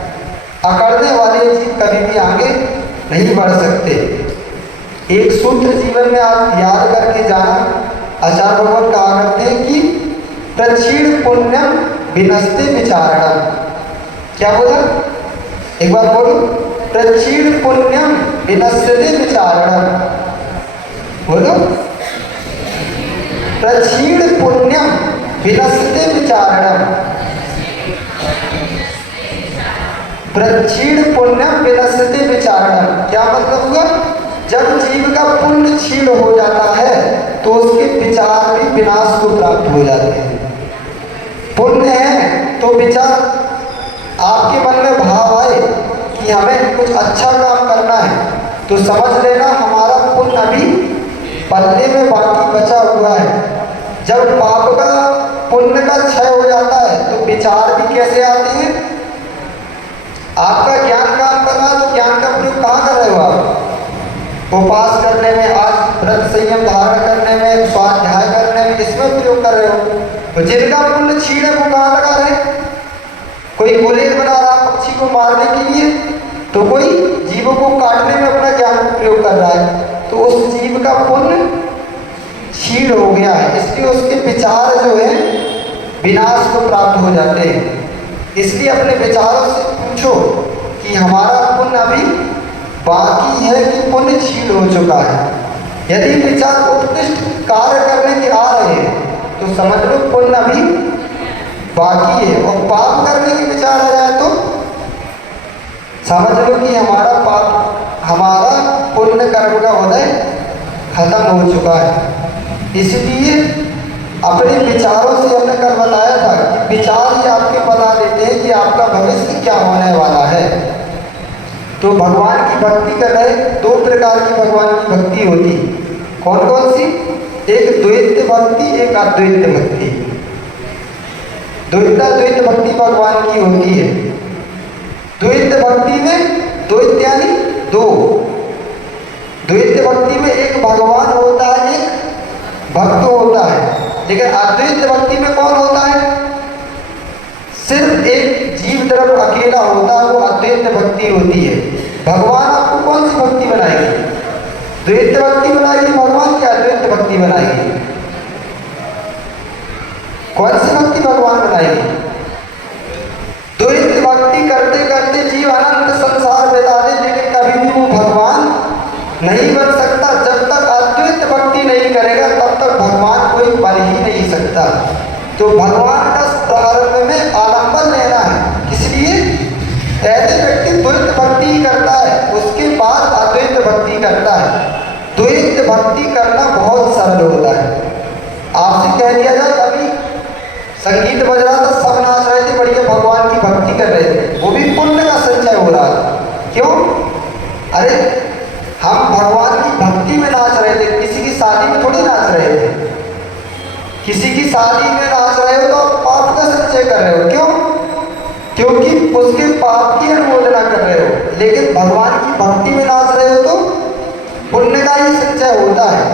अकड़ने वाले जीव कभी भी आगे नहीं बढ़ सकते। एक सूत्र जीवन में आप याद करके जाना, आचार्य भगवान कहा करते हैं कि प्रक्षीण पुण्यम विनस्ते विचारणम। क्या बोला? एक बार बोलो, प्रक्षीण पुण्यम विनस्ते विचारणम। बोलो, प्रक्षीण पुण्यम विनस्ते विचारणम। प्रक्षीण पुण्यम विनस्ते विचारणम क्या मतलब हुआ? जब जीव का पुण्य क्षीण हो जाता है तो उसके विचार भी विनाश को प्राप्त हो जाते हैं। पुण्य है तो विचार आपके मन में भाव आए कि हमें कुछ अच्छा काम करना है, तो समझ लेना हमारा पुण्य अभी पल्ले में बाकी बचा हुआ है। जब पाप का पुण्य का क्षय हो जाता है तो विचार भी कैसे आते हैं? आपका ज्ञान काम कर रहा है तो ज्ञान का प्रयोग कहाँ कर रहे हो आप? उपास करने में, आज व्रत संयम धारण करने में, स्वाध्याय करने में, इसमें प्रयोग कर रहे हो। तो जिनका पुण्य क्षीण है वो कहाँ लगा रहे? कोई गोलेर बना रहा पक्षी को मारने के लिए, तो कोई जीवों को काटने में अपना ज्ञान प्रयोग कर रहा है। तो उस जीव का पुण्य क्षीण हो गया है, इसलिए उसके विचार जो है विनाश को प्राप्त हो जाते हैं। इसलिए अपने विचारों से पूछो कि हमारा पुण्य अभी बाकी है कि पुण्य क्षीण हो चुका है। यदि विचार उत्कृष्ट कार्य करने के आ रहे हैं तो समझ लो पुण्य अभी बाकी है, और पाप करने के विचार आ जाए तो समझ लो कि हमारा पुण्य कर्म का उदय खत्म हो चुका है। इसलिए अपने विचारों से हमने कल बताया था कि विचार ही आपके बता देते हैं कि आपका भविष्य क्या होने वाला है। तो भगवान की भक्ति कर रहे, 2 प्रकार की भगवान की भक्ति होती। कौन कौन सी? एक द्वैत भक्ति, एक अद्वैत भक्ति। द्वैत भक्ति भगवान की होती है। द्वैत भक्ति में द्वैत यानी 2। द्वैत भक्ति में एक भगवान होता है, एक भक्त होता है। लेकिन अद्वैत भक्ति में कौन होता है? सिर्फ एक जीव तरफ अकेला होता है, वो अद्वैत भक्ति होती है। भगवान आपको कौन सी भक्ति बनाएगी? द्वैत भक्ति बनाएगी भगवान, क्या अद्वैत भक्ति भक्ति बनाएगी? कौन सी भक्ति भगवान बनाएगी? द्वैत भक्ति करते करते जीव अनंत संसार बिता दे, लेकिन कभी भी वो भगवान नहीं बन सकता। जब तक अद्वैत भक्ति नहीं करेगा तब तक भगवान कोई बन ही नहीं सकता। तो भगवान का प्रारंभ में आलंबन लेना है। इसलिए ऐसे व्यक्ति द्वैत भक्ति करता है, उसके बाद अद्वैत भक्ति करता है। द्वैत भक्ति करना बहुत सरल होता है। आपसे कह दिया जाए अभी संगीत बज रहा था, सब नाच रहे थे, बढ़िया भगवान की भक्ति कर रहे थे, वो भी पुण्य का संचय हो रहा था। क्यों? अरे हम भगवान की भक्ति में नाच रहे थे, किसी की शादी में थोड़ी नाच रहे थे। किसी की शादी में नाच रहे हो तो आप पाप का संचय कर रहे हो। क्यों? क्योंकि उसके पाप की अनुमोदना कर रहे हो। लेकिन भगवान की भक्ति में नाच रहे हो तो पुण्य का ही संचय होता है।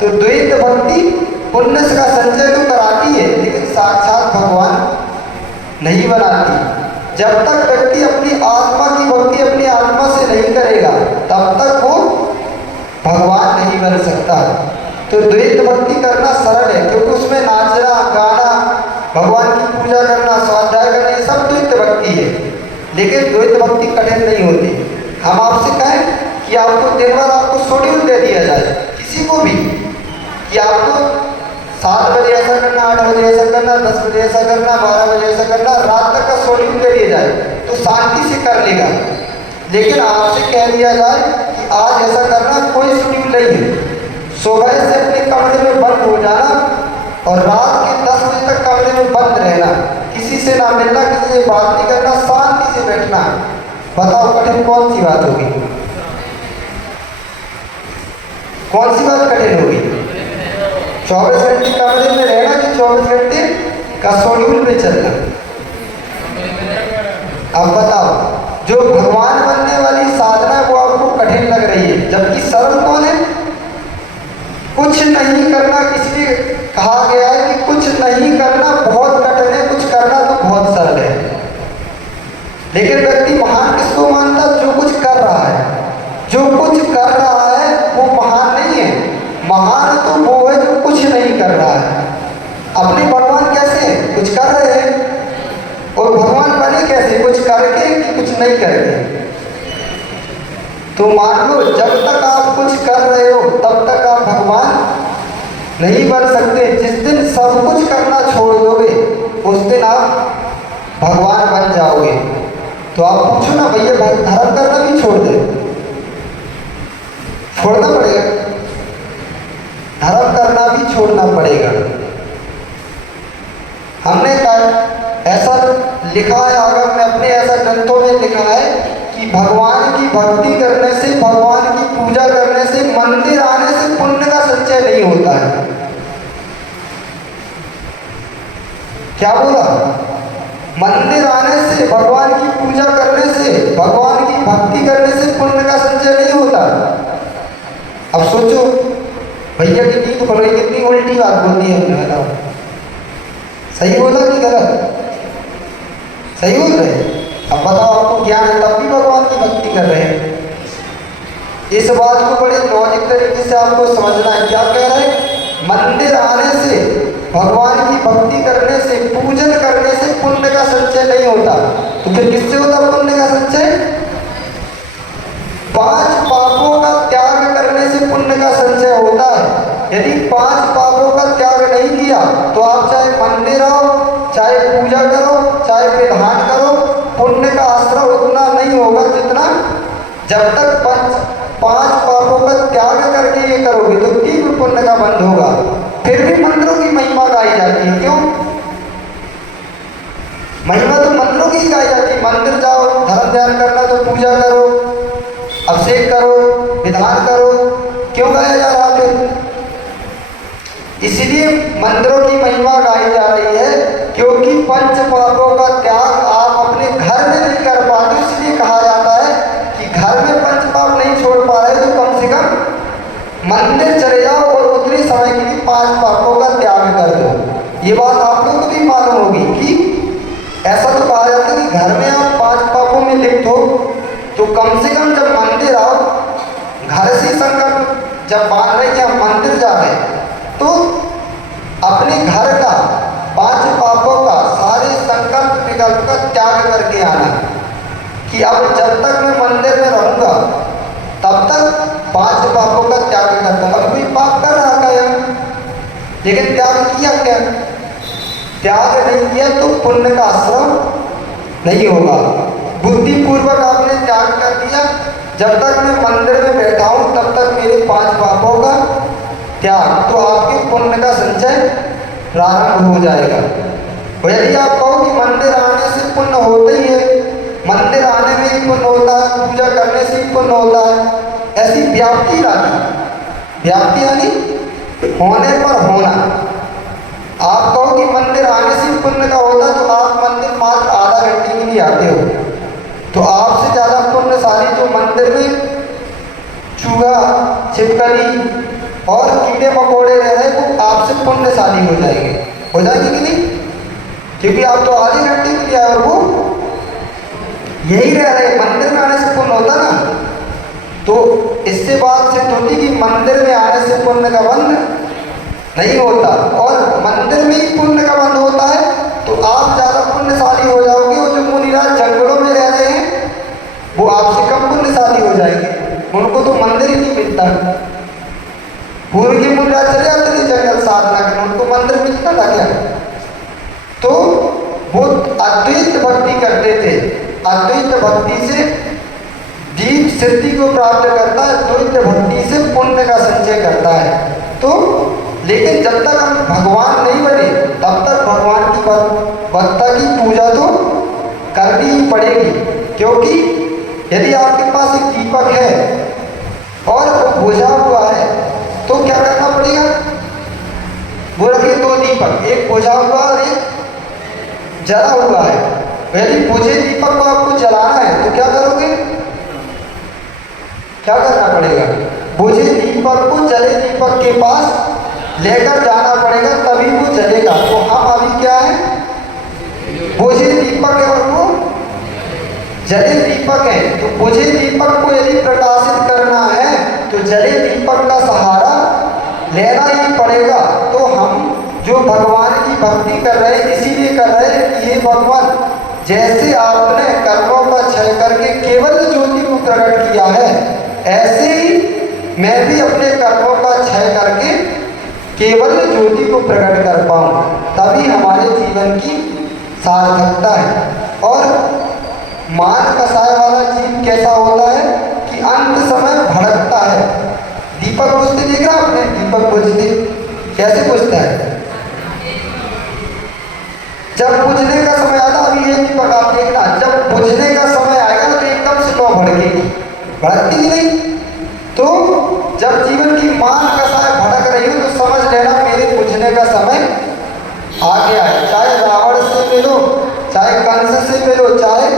तो द्वैत भक्ति पुण्य का संचय तो कराती है, लेकिन साक्षात भगवान नहीं बनाती। जब तक व्यक्ति अपनी आत्मा की भक्ति अपनी आत्मा से नहीं करेगा तब तक वो भगवान नहीं बन सकता। तो द्वैत भक्ति करना सरल है, क्योंकि उसमें नाचना, गाना, भगवान की पूजा करना, स्वाध्याय करना, ये सब द्वैत भक्ति है। लेकिन द्वैत भक्ति कठिन नहीं होती। हम आपसे कहें कि आपको दिन भर आपको शेड्यूल दे दिया जाए, किसी को भी, कि आपको 7 बजे ऐसा करना, 8 बजे ऐसा करना, 10 बजे ऐसा करना, 12 बजे ऐसा करना, रात तक का शेड्यूल दे दिया जाए तो शांति से कर लेगा। लेकिन आपसे कह दिया जाए कि आज ऐसा करना, कोई शेड्यूल नहीं है। सुबह से अपने कमरे में बंद हो जाना और रात के 10 बजे तक कमरे में बंद रहना, किसी से ना मिलना, किसी से बात नहीं करना, शांति से बैठना। बताओ कठिन कौन सी बात होगी? कौन सी बात कठिन होगी? 24 घंटे कमरे में रहना कि 24 घंटे का शेड्यूल पे चलना? अब बताओ, जो भगवान बनने वाली साधना है वो आपको कठिन लग रही है, जबकि सरल कौन है? कुछ नहीं करना। इसलिए कहा गया है कि कुछ नहीं करना बहुत कठिन है, कुछ करना तो बहुत सरल है। लेकिन व्यक्ति महान किसको मानता? जो कुछ कर रहा है। जो कुछ कर रहा है वो महान नहीं है। महान तो वो है जो कुछ नहीं कर रहा है। अपने भगवान कैसे हैं? कुछ कर रहे हैं। और भगवान बने कैसे? कुछ करके कि कुछ नहीं करके? तो मान लो जब तक आप कुछ कर रहे हो तब तक आप भगवान नहीं बन सकते। जिस दिन सब कुछ करना छोड़ दोगे उस दिन आप भगवान बन जाओगे। तो आप पूछो ना, भैया धर्म करना भी छोड़ दे, छोड़ना पड़ेगा। धर्म करना भी छोड़ना पड़ेगा। हमने ऐसा लिखा है, आगम में अपने ऐसा ग्रंथों में लिखा है कि भगवान की भक्ति करने से, भगवान की पूजा करने से, मंदिर आने से पुण्य का संचय नहीं होता है। क्या बोला? मंदिर आने से, भगवान की पूजा करने से, भगवान की भक्ति करने से पुण्य का संचय नहीं होता। अब सोचो भैया कितनी तो बड़ी, कितनी उल्टी बात बोलती है हमने। बताओ सही बोला कि गलत? सही बोल रहे हैं। अब बताओ, आपको ज्ञान है तब भी भगवान की भक्ति कर रहे हैं। इस बात को बड़े लॉजिक तरीके से आपको समझना है। क्या कह रहे हैं? मंदिर आने से, भगवान की भक्ति करने से, पूजन करने से पुण्य का संचय नहीं होता। तो फिर किससे होता पुण्य का संचय? 5 पापों का त्याग करने से पुण्य का संचय होता है। यदि 5 पापों का त्याग नहीं किया तो आप चाहे मंदिर आओ, चाहे पूजा करो, चाहे विधान करो, पुण्य का आश्रय उतना नहीं होगा जितना जब तक 5 पापों का त्याग करके ये करोगे तो तीव्र पुण्य का बंध होगा। फिर भी मंदिरों की महिमा गाई जाती है। क्यों? महिमा तो मंदिरों की गाई जाती है। मंदिर जाओ, धर्म ध्यान करना तो पूजा करो, अभिषेक करो, विधान करो। क्यों गाया जा रहा है? इसलिए मंदिरों की महिमा गाई जा रही है क्योंकि 5 पापों का त्याग आप अपने घर में नहीं कर पाते। इसलिए कहा जाता है कि घर में 5 पाप नहीं छोड़ पा रहे तो कम से कम मंदिर चले जाओ और उतने समय के लिए 5 पापों का त्याग कर दो। ये बात आप लोग को भी मालूम होगी कि ऐसा तो कहा जाता है कि घर में आप 5 पापों में लिप्त हो तो कम से कम जब मंदिर आओ, घर से संकल्प जब मान रहे कि हम मंदिर जा रहे हैं पापों का त्याग करता हूँ। अब कोई पाप कर रहा था यार, लेकिन त्याग किया क्या? त्याग नहीं किया तो पुण्य का आश्रम नहीं होगा। बुद्धिपूर्वक आपने त्याग कर दिया, जब तक मैं मंदिर में बैठा हूँ तब तक मेरे 5 पापों का त्याग, तो आपके पुण्य का संचय प्रारंभ हो जाएगा। और यदि आप कहो कि मंदिर आने से पुण्य होता ही है, मंदिर आने में ही पुण्य होता है, पूजा करने से ही पुण्य होता है, ऐसी व्याप्ति लानी, व्याप्ति यानी होने पर होना। आप कहो कि मंदिर आने से पुण्य का होता है, तो आप मंदिर मात्र आधा घंटे के लिए आते हो, तो आपसे ज़्यादा पुण्यशाली जो मंदिर में चूहा, छिपकली और कीड़े मकोड़े रह रहे, वो आपसे पुण्यशाली हो जाएंगे। हो जाएंगे कि नहीं? क्योंकि आप तो आधे घंटे के लिए आए और वो यही रह रहे। मंदिर में आने से पुण्य होता ना, तो इससे बात सिद्ध होती कि मंदिर में आने से पुण्य का बंध नहीं होता, और मंदिर में ही पुण्य का बंध होता है, तो आप ज़्यादा पुण्यशाली हो जाओगे। और जो मुनिराज जंगलों में रह रहे हैं वो आपसे कम पुण्यशाली हो जाएंगे, उनको तो मंदिर ही नहीं मिलता। पूर्व के मुनिराज चले जाते थे जंगल साधना करने, उनको मंदिर मिलता था क्या? तो वो अद्वैत भक्ति करते थे। अद्वैत भक्ति से जीव सिद्धि को प्राप्त करता है, अद्वैत भक्ति से पुण्य का संचय करता है। तो लेकिन जब तक हम भगवान नहीं बने तब तक भगवान की भक्ता की पूजा तो करनी ही पड़ेगी। क्योंकि यदि आपके पास एक दीपक है और वो बुझा हुआ है तो क्या करना पड़ेगा? वो रखिए 2 दीपक, एक बुझा हुआ और एक जला हुआ है। यदि बुझे दीपक को आपको जलाना है तो क्या करोगे? क्या करना पड़ेगा? बुझे दीपक को जले दीपक के पास लेकर जाना पड़ेगा, तभी वो जलेगा। तो हम अभी क्या है? बुझे दीपक है और वो जले दीपक है। तो बुझे दीपक को यदि प्रकाशित करना है तो जले दीपक का सहारा लेना ही पड़ेगा। तो हम जो भगवान की भक्ति कर रहे हैं इसीलिए कर रहे हैं कि ये भगवान, जैसे आपने कर्मों का क्षय करके केवल ज्योति को प्रकट किया है, ऐसे ही मैं भी अपने कर्मों का क्षय करके केवल ज्योति को प्रकट कर पाऊँ, तभी हमारे जीवन की सार्थकता है। और मान कसाय वाला जीव कैसा होता है कि अंत समय भड़कता है। दीपक बुझते देख रहा आपने? दीपक बुझते कैसे बुझता है? जब बुझने का समय आता, अभी ये दीपक आप देखना, जब बुझने का समय आएगा तो एकदम से लौ भड़केगी, भड़कती ही नहीं। तो जब जीवन की मान कसाय भड़क रही हो तो समझ लेना मेरे बुझने का समय आ गया है। चाहे रावण से मिलो, चाहे कंस से मिलो, चाहे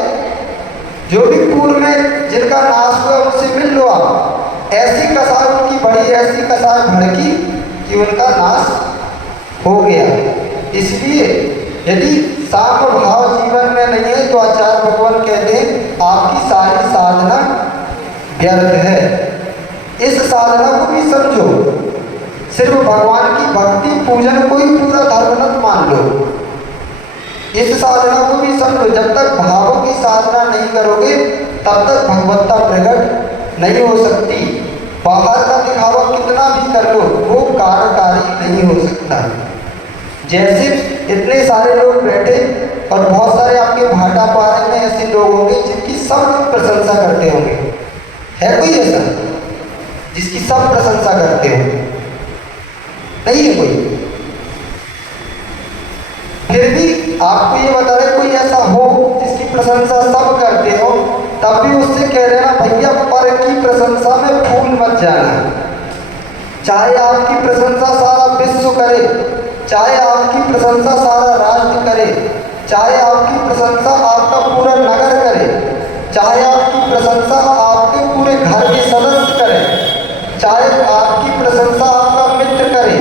जो भी पूर्व में जिनका नाश हुआ उनसे मिल लो आप, ऐसी कसाय उनकी बड़ी, ऐसी कसाय भड़की कि उनका नाश हो गया। इसलिए यदि साम भाव जीवन में नहीं है तो आचार्य भगवान कहते हैं आपकी सारी साधना व्यर्थ है। इस साधना को भी समझो, सिर्फ भगवान की भक्ति पूजन को ही पूरा धर्म मत मान लो। इस साधना को भी समझो, जब तक भावों की साधना नहीं करोगे तब तक भगवत्ता प्रकट नहीं हो सकती। बाहर का दिखावा कितना भी कर लो वो कार्यकारी नहीं हो सकता। जैसे इतने सारे लोग बैठे और बहुत सारे आपके भाटा पारे में ऐसे लोग होंगे जिनकी सब लोग प्रशंसा करते होंगे, है कोई ऐसा जिसकी सब प्रशंसा करते हो? नहीं है कोई। फिर भी आपको ये बता रहे कोई ऐसा हो जिसकी प्रशंसा सब करते हो, तब भी उससे कह देना भैया पर की प्रशंसा में भूल मत जाना। चाहे आपकी प्रशंसा सारा विश्व करे, चाहे आपकी प्रशंसा सारा राष्ट्र करे, चाहे आपकी प्रशंसा आपका पूरा नगर करे, चाहे आपकी प्रशंसा आपके पूरे घर के सदस्य करें, चाहे आपकी प्रशंसा आपका मित्र करे,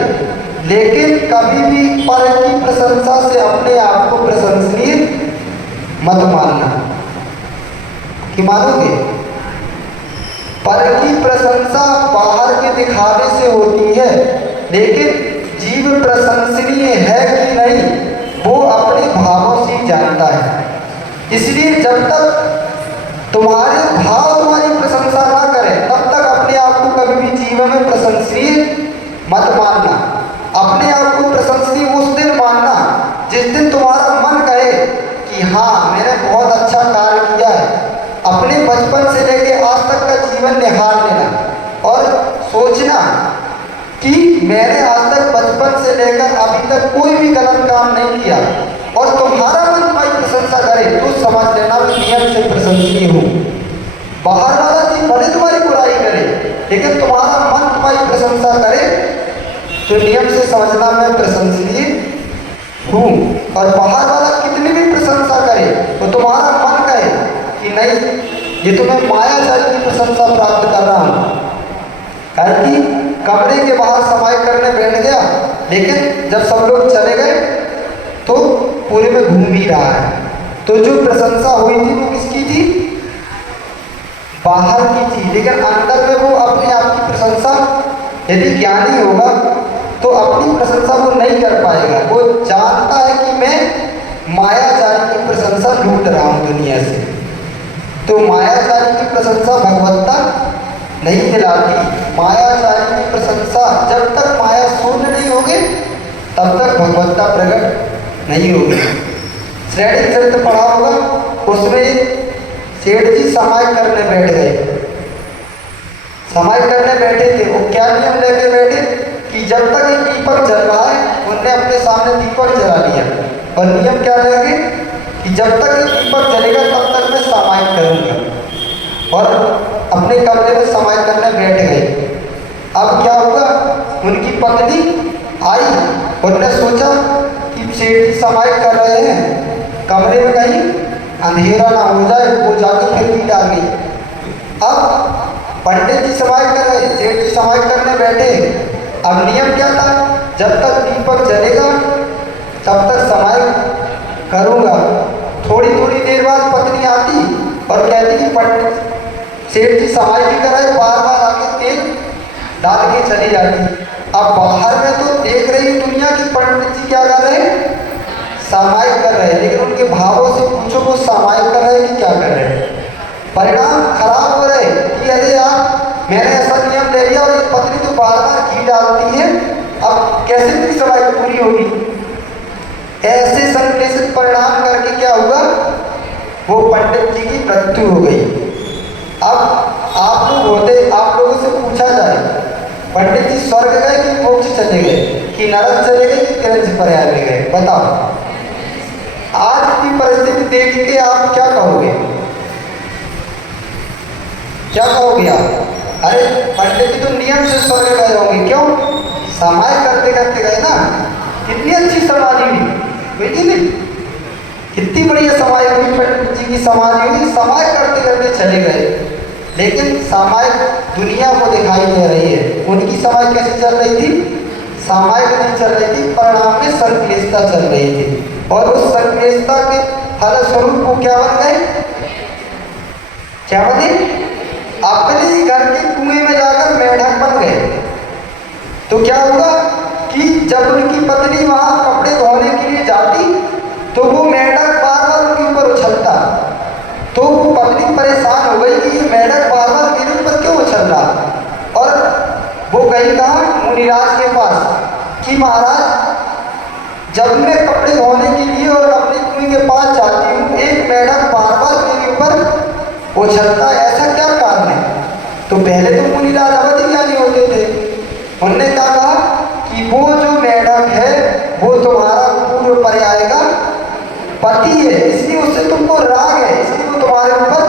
लेकिन कभी भी पर की प्रशंसा से अपने आप को प्रशंसनीय मत मानना। कि मानोगे? पर की प्रशंसा बाहर के दिखावे से होती है, लेकिन जीव प्रशंसनीय है कि नहीं वो अपने भावों से जानता है। इसलिए जब तक तुम्हारे भाव तुम्हारी प्रशंसा ना करें तब तक अपने आप को कभी भी जीव में प्रशंसनीय मत मानना। अपने आप को प्रशंसनीय उस दिन मानना जिस दिन तुम्हारा मन कहे कि हाँ मैंने बहुत अच्छा कार्य किया है। अपने बचपन से लेकर आज तक का जीवन निहार लेना और सोचना कि मैंने आज तक बचपन से लेकर अभी तक कोई भी गलत काम नहीं किया, और तुम्हारा मन तुम्हारी प्रशंसा करे तो समझ लेना मैं नियम से प्रशंसनीय हूँ। बाहर वाला जी भले तुम्हारी बुराई करे, लेकिन तुम्हारा मन तुम्हारी प्रशंसा करे तो नियम से समझना मैं प्रशंसनीय हूँ। और बाहर वाला कितनी भी प्रशंसा करे तो तुम्हारा मन कहे कि नहीं, ये तो मैं मायाजाली की प्रशंसा प्राप्त कर रहा हूँ। कारण कि कमरे के बाहर समाई करने बैठ गया, लेकिन जब सब लोग चले गए तो पूरे में घूम भी रहा है। तो जो प्रशंसा हुई थी वो किसकी थी? बाहर की थी, लेकिन अंदर में वो अपने आप की प्रशंसा, यदि ज्ञानी होगा तो अपनी प्रशंसा वो नहीं कर पाएगा। वो जानता है कि मैं मायाजाली की प्रशंसा लूट रहा हूँ दुनिया से। तो मायाजाली की प्रशंसा भगवत्ता नहीं दिलाती। मायाजाली की प्रशंसा, जब तक माया शून्य नहीं होगी तब तक भगवत्ता प्रकट नहीं होगी। श्रेणी चरित्र पढ़ा होगा, उसमें सेठ जी समाय करने बैठ गए। समाय करने बैठे थे, वो क्या नियम लेके बैठे कि जब तक ये दीपक जल रहा है, उनने अपने सामने दीपक जला लिया, और नियम क्या लगे कि जब तक ये दीपक जलेगा तब तक मैं समाय करूँगा, और अपने कमरे में समाय करने बैठ गए। अब क्या होगा, उनकी पत्नी आई, उन्होंने सोचा कि सेठ जी समाय कर रहे हैं, कमरे में कहीं अंधेरा ना हो जाए, वो जाके फिर भी डाल गई। अब पंडित जी समाय कर रहे, सेठ जी समाय करने बैठे। अब नियम क्या था, जब तक दीपक जलेगा तब तक समाय करूँगा। थोड़ी थोड़ी देर बाद पत्नी आती और कहती कि पंडित सेठ जी समाय भी कराए, बार बार आके तेल डाल के चली जाती। अब बाहर में तो देख रही दुनिया की पंडित जी क्या कर रहे हैं, समाय कर रहे हैं, लेकिन उनके भावों से पूछो वो समाय कर रहे हैं कि क्या कर रहे हैं। परिणाम खराब हो रहे कि अरे यार मैंने ऐसा नियम ले लिया और ये पत्नी तो बार बार घी डालती है, अब कैसे मेरी समाय पूरी होगी। ऐसे संश्लेषित परिणाम करके क्या हुआ, वो पंडित जी की मृत्यु हो गई। अब आप लोग होते, आप लोगों से पूछा जाए पंडित जी स्वर्ग गए कि मोक्ष चले गए, कि नरक चले गए कि क्रंच पर्याय में गए, बताओ। आज की परिस्थिति देख के आप क्या कहोगे, क्या कहोगे आप? अरे पंडित जी तो नियम से स्वर्ग गए होंगे, क्यों? समाय करते करते गए ना। कितनी अच्छी समाधि हुई नहीं, कितनी बढ़िया समाय हुई, पंडित जी की समाधि हुई, समाय करते करते चले गए। लेकिन समाय दुनिया को दिखाई दे रही है, उनकी समाय कैसी चल रही थी? समाय नहीं चल रही थी, परिणाम में संक्लेशता चल रही थी, और उस संक्लेशता के फलस्वरूप वो क्या बन गए, क्या बने? अपने ही घर के कुएं में जाकर मेढक बन गए। तो क्या हुआ कि जब उनकी पत्नी वहां कपड़े धोने के लिए जाती तो वो मेढक बार बार उनके ऊपर उछलता। तो वो पत्नी परेशान हो गई कि ये मेढक बार बार मेरे ऊपर क्यों उछल रहा, और वो गई कहा मुनिराज के पास कि महाराज जब मैं कपड़े धोने के लिए और अपने कुएं के पास जाती हूँ, एक मेढक बार बार मेरे ऊपर उछलता है, ऐसा क्या कारण है? तो पहले तो मुनिराज अवधि ज्ञानी होते थे, उन्होंने क्या कहा कि वो जो मेढक है वो तुम्हारा पूर्व पर्याय का पति है, इसलिए उससे तुमको राग है, इसलिए वो तुम्हारे ऊपर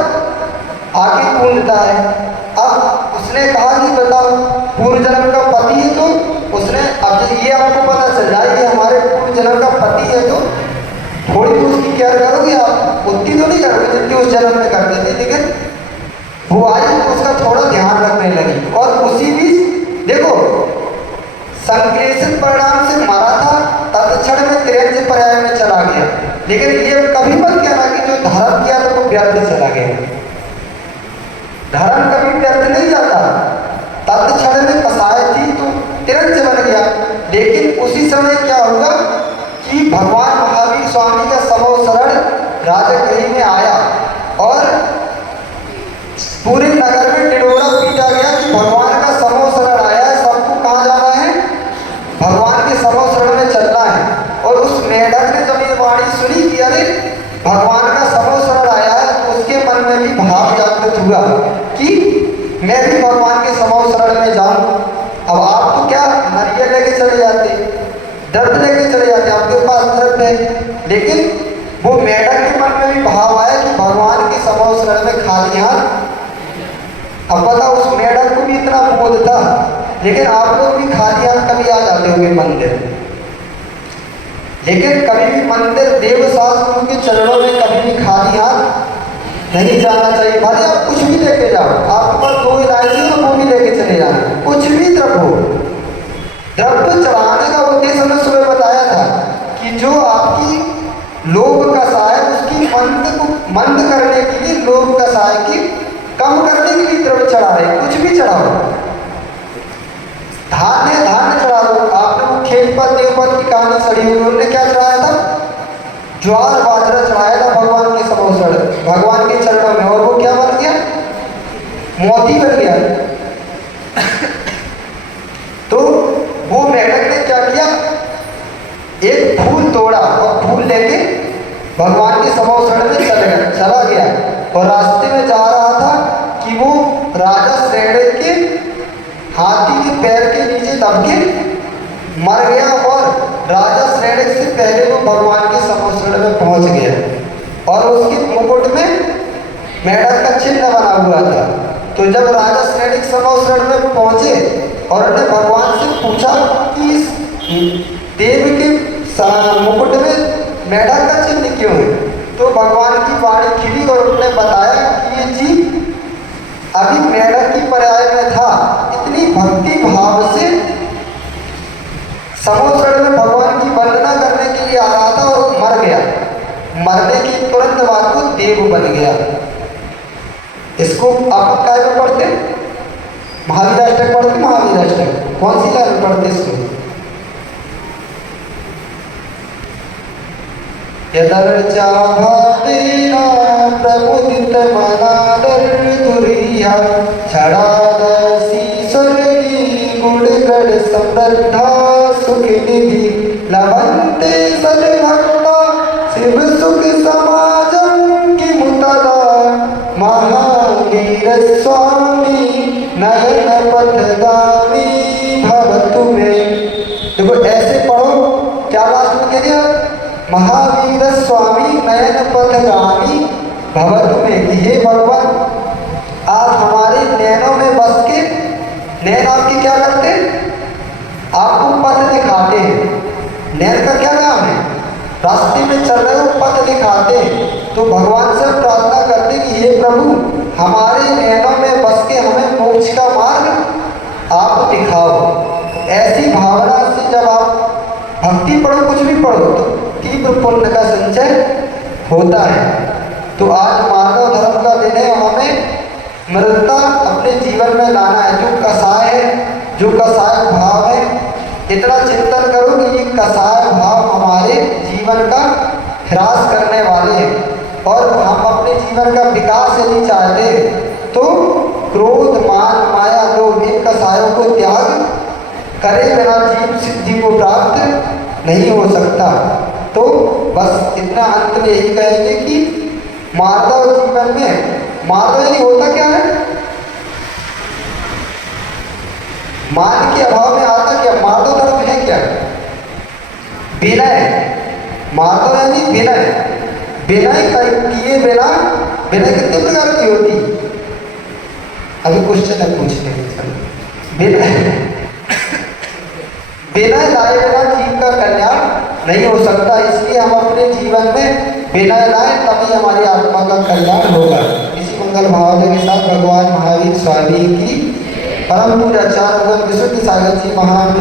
आगे कूदता है। अब उसने कहा कि बताओ पूर्व जन्म का पति है, तो उसने अब ये आपको पता चल जाए कि हमारे पूर्व जन्म का पति है, तो थोड़ी तो उसकी केयर करोगे आप, उतनी तो नहीं करोगे जितनी उस जन्म में करते थे। लेकिन वो आई तो उसका थोड़ा ध्यान रखने लगी, और उसी बीच देखो संक्लेशित परिणाम से मारा था, तत्क्षण में क्रंच पर्याय में चला गया। लेकिन ये कभी मत कहना कि जो धर्म किया तो वो व्यर्थ चला गया। धर्म कभी व्यर्थ नहीं जाता, तत्क्षण में कसाय थी तो क्रंच बन गया। लेकिन उसी समय क्या होगा कि भगवान महावीर स्वामी का समो शरण राजगृह में आया, और पूरे नगर में टिडोरा पीटा गया कि भगवान का समो शरण आया जाते, द्रव्य लेके चले जाते, आपके पास द्रव्य है, लेकिन वो मेढक के मन में भी भाव आया कि भगवान के समोह शरण में खाली हाथ। अब बताओ, उस मेढक को भी इतना बोध था, लेकिन आप लोग भी खाली हाथ कभी आ जाते होंगे मंदिर, लेकिन कभी भी मंदिर देव शास्त्रों के चरणों में कभी भी खाली हाथ नहीं जाना चाहिए। भले आप कुछ भी लेके जाओ, आपके पास 2 इलायची तो वो भी लेके चले जाना, कुछ भी द्रव्य चढ़ाने का उद्देश्य हमने सुबह बताया था कि जो आपकी लोभ कषाय उसकी मंद करने के लिए, लोभ कषाय की कम करने के लिए द्रव्य चढ़ा रहे, कुछ भी चढ़ाओ। धान्य चढ़ा दो। आपने वो खेलपत देवपत की कहानी सड़ी हुई, उन्होंने क्या चढ़ाया था? ज्वार बाजरा चढ़ाया था भगवान के समोसड़, भगवान के चरणों में, और वो क्या बन गया? मोती बन गया। तो वो मेढक ने क्या किया? एक फूल तोड़ा और फूल लेके भगवान के समोसड़ में चला गया, और रास्ते में जा रहा था कि वो राजा श्रेणिक के हाथी के पैर के नीचे दब के मर गया, और राजा श्रेणिक से पहले वो भगवान के समोसड़ में पहुंच गया, और उसके मुकुट में मेढक का चिन्ह बना हुआ था। तो जब राजा श्रेणिक समोसड़ में पहुंचे और उन्होंने भगवान से पूछा कि इस देव के मुकुट में मेढक का चिन्ह क्यों है, तो भगवान की वाणी खिली और उन्होंने बताया कि ये जी अभी मेढक की पर्याय में था, इतनी भक्ति भाव से समोसड़ में भगवान की वंदना करने के लिए आ रहा था और मर गया। मरने की तुरंत बाद वो देव बन गया। इसको आप काय में पढ़ते? महावीर अष्टक पढ़ते? महावीर अष्टक कौन सी लाइन पढ़ते इसको? यदर्चा भक्तिना प्रमुदित मनादर दुरिया छड़ादसी स्वर्गी गुणगण समृद्धा सुख निधि लवंते सद्भक्ता शिव सुख समाजम की मुतदा महावीर स्वामी नयन पथगामी भवतु में। देखो ऐसे पढ़ो, क्या लास्ट में कह दिया? महावीर स्वामी नयन पथगामी भवतु में, कि हे भगवान आप हमारे नैनों में बस के, नैन आपके क्या करते? आपको पथ दिखाते हैं। नैन का क्या काम है? रास्ते में चल रहे हो, पथ दिखाते हैं। तो भगवान से प्रार्थना करते कि हे प्रभु हमारे नैनों में बस के हमें मोक्ष का मार्ग आप दिखाओ। ऐसी भावना से जब आप भक्ति पढ़ो, कुछ भी पढ़ो, तो तीव्र पुण्य का संचय होता है। तो आज मानव धर्म का दिन है, हमें मृतता अपने जीवन में लाना है। जो कसाय है, जो कसाय भाव है, इतना चिंतन करो कि ये कसाय भाव हमारे जीवन का ह्रास करने वाले हैं, और हम अपने जीवन का विकास यदि चाहते तो क्रोध मान माया लोभ इन कसायों को त्याग करे बिना जीव सिद्धि को प्राप्त नहीं हो सकता। तो बस इतना अंत में यही कहेंगे कि माधव जीवन में, माधव यदि होता क्या है? मान के अभाव में आता क्या? माधव धर्म है क्या? विनय। माधव यानी विनय। विनय किए बिना, विनय कितने प्रकार की होती? अभी क्वेश्चन पूछते हैं। विनय बिना लाए बिना जीव का कल्याण नहीं हो सकता, इसलिए हम अपने जीवन में विनय लाए, तभी हमारी आत्मा का कल्याण होगा। इसी मंगल भावना के साथ भगवान महावीर स्वामी की परम पूज्य आचार्य विशुद्ध सागर जी महान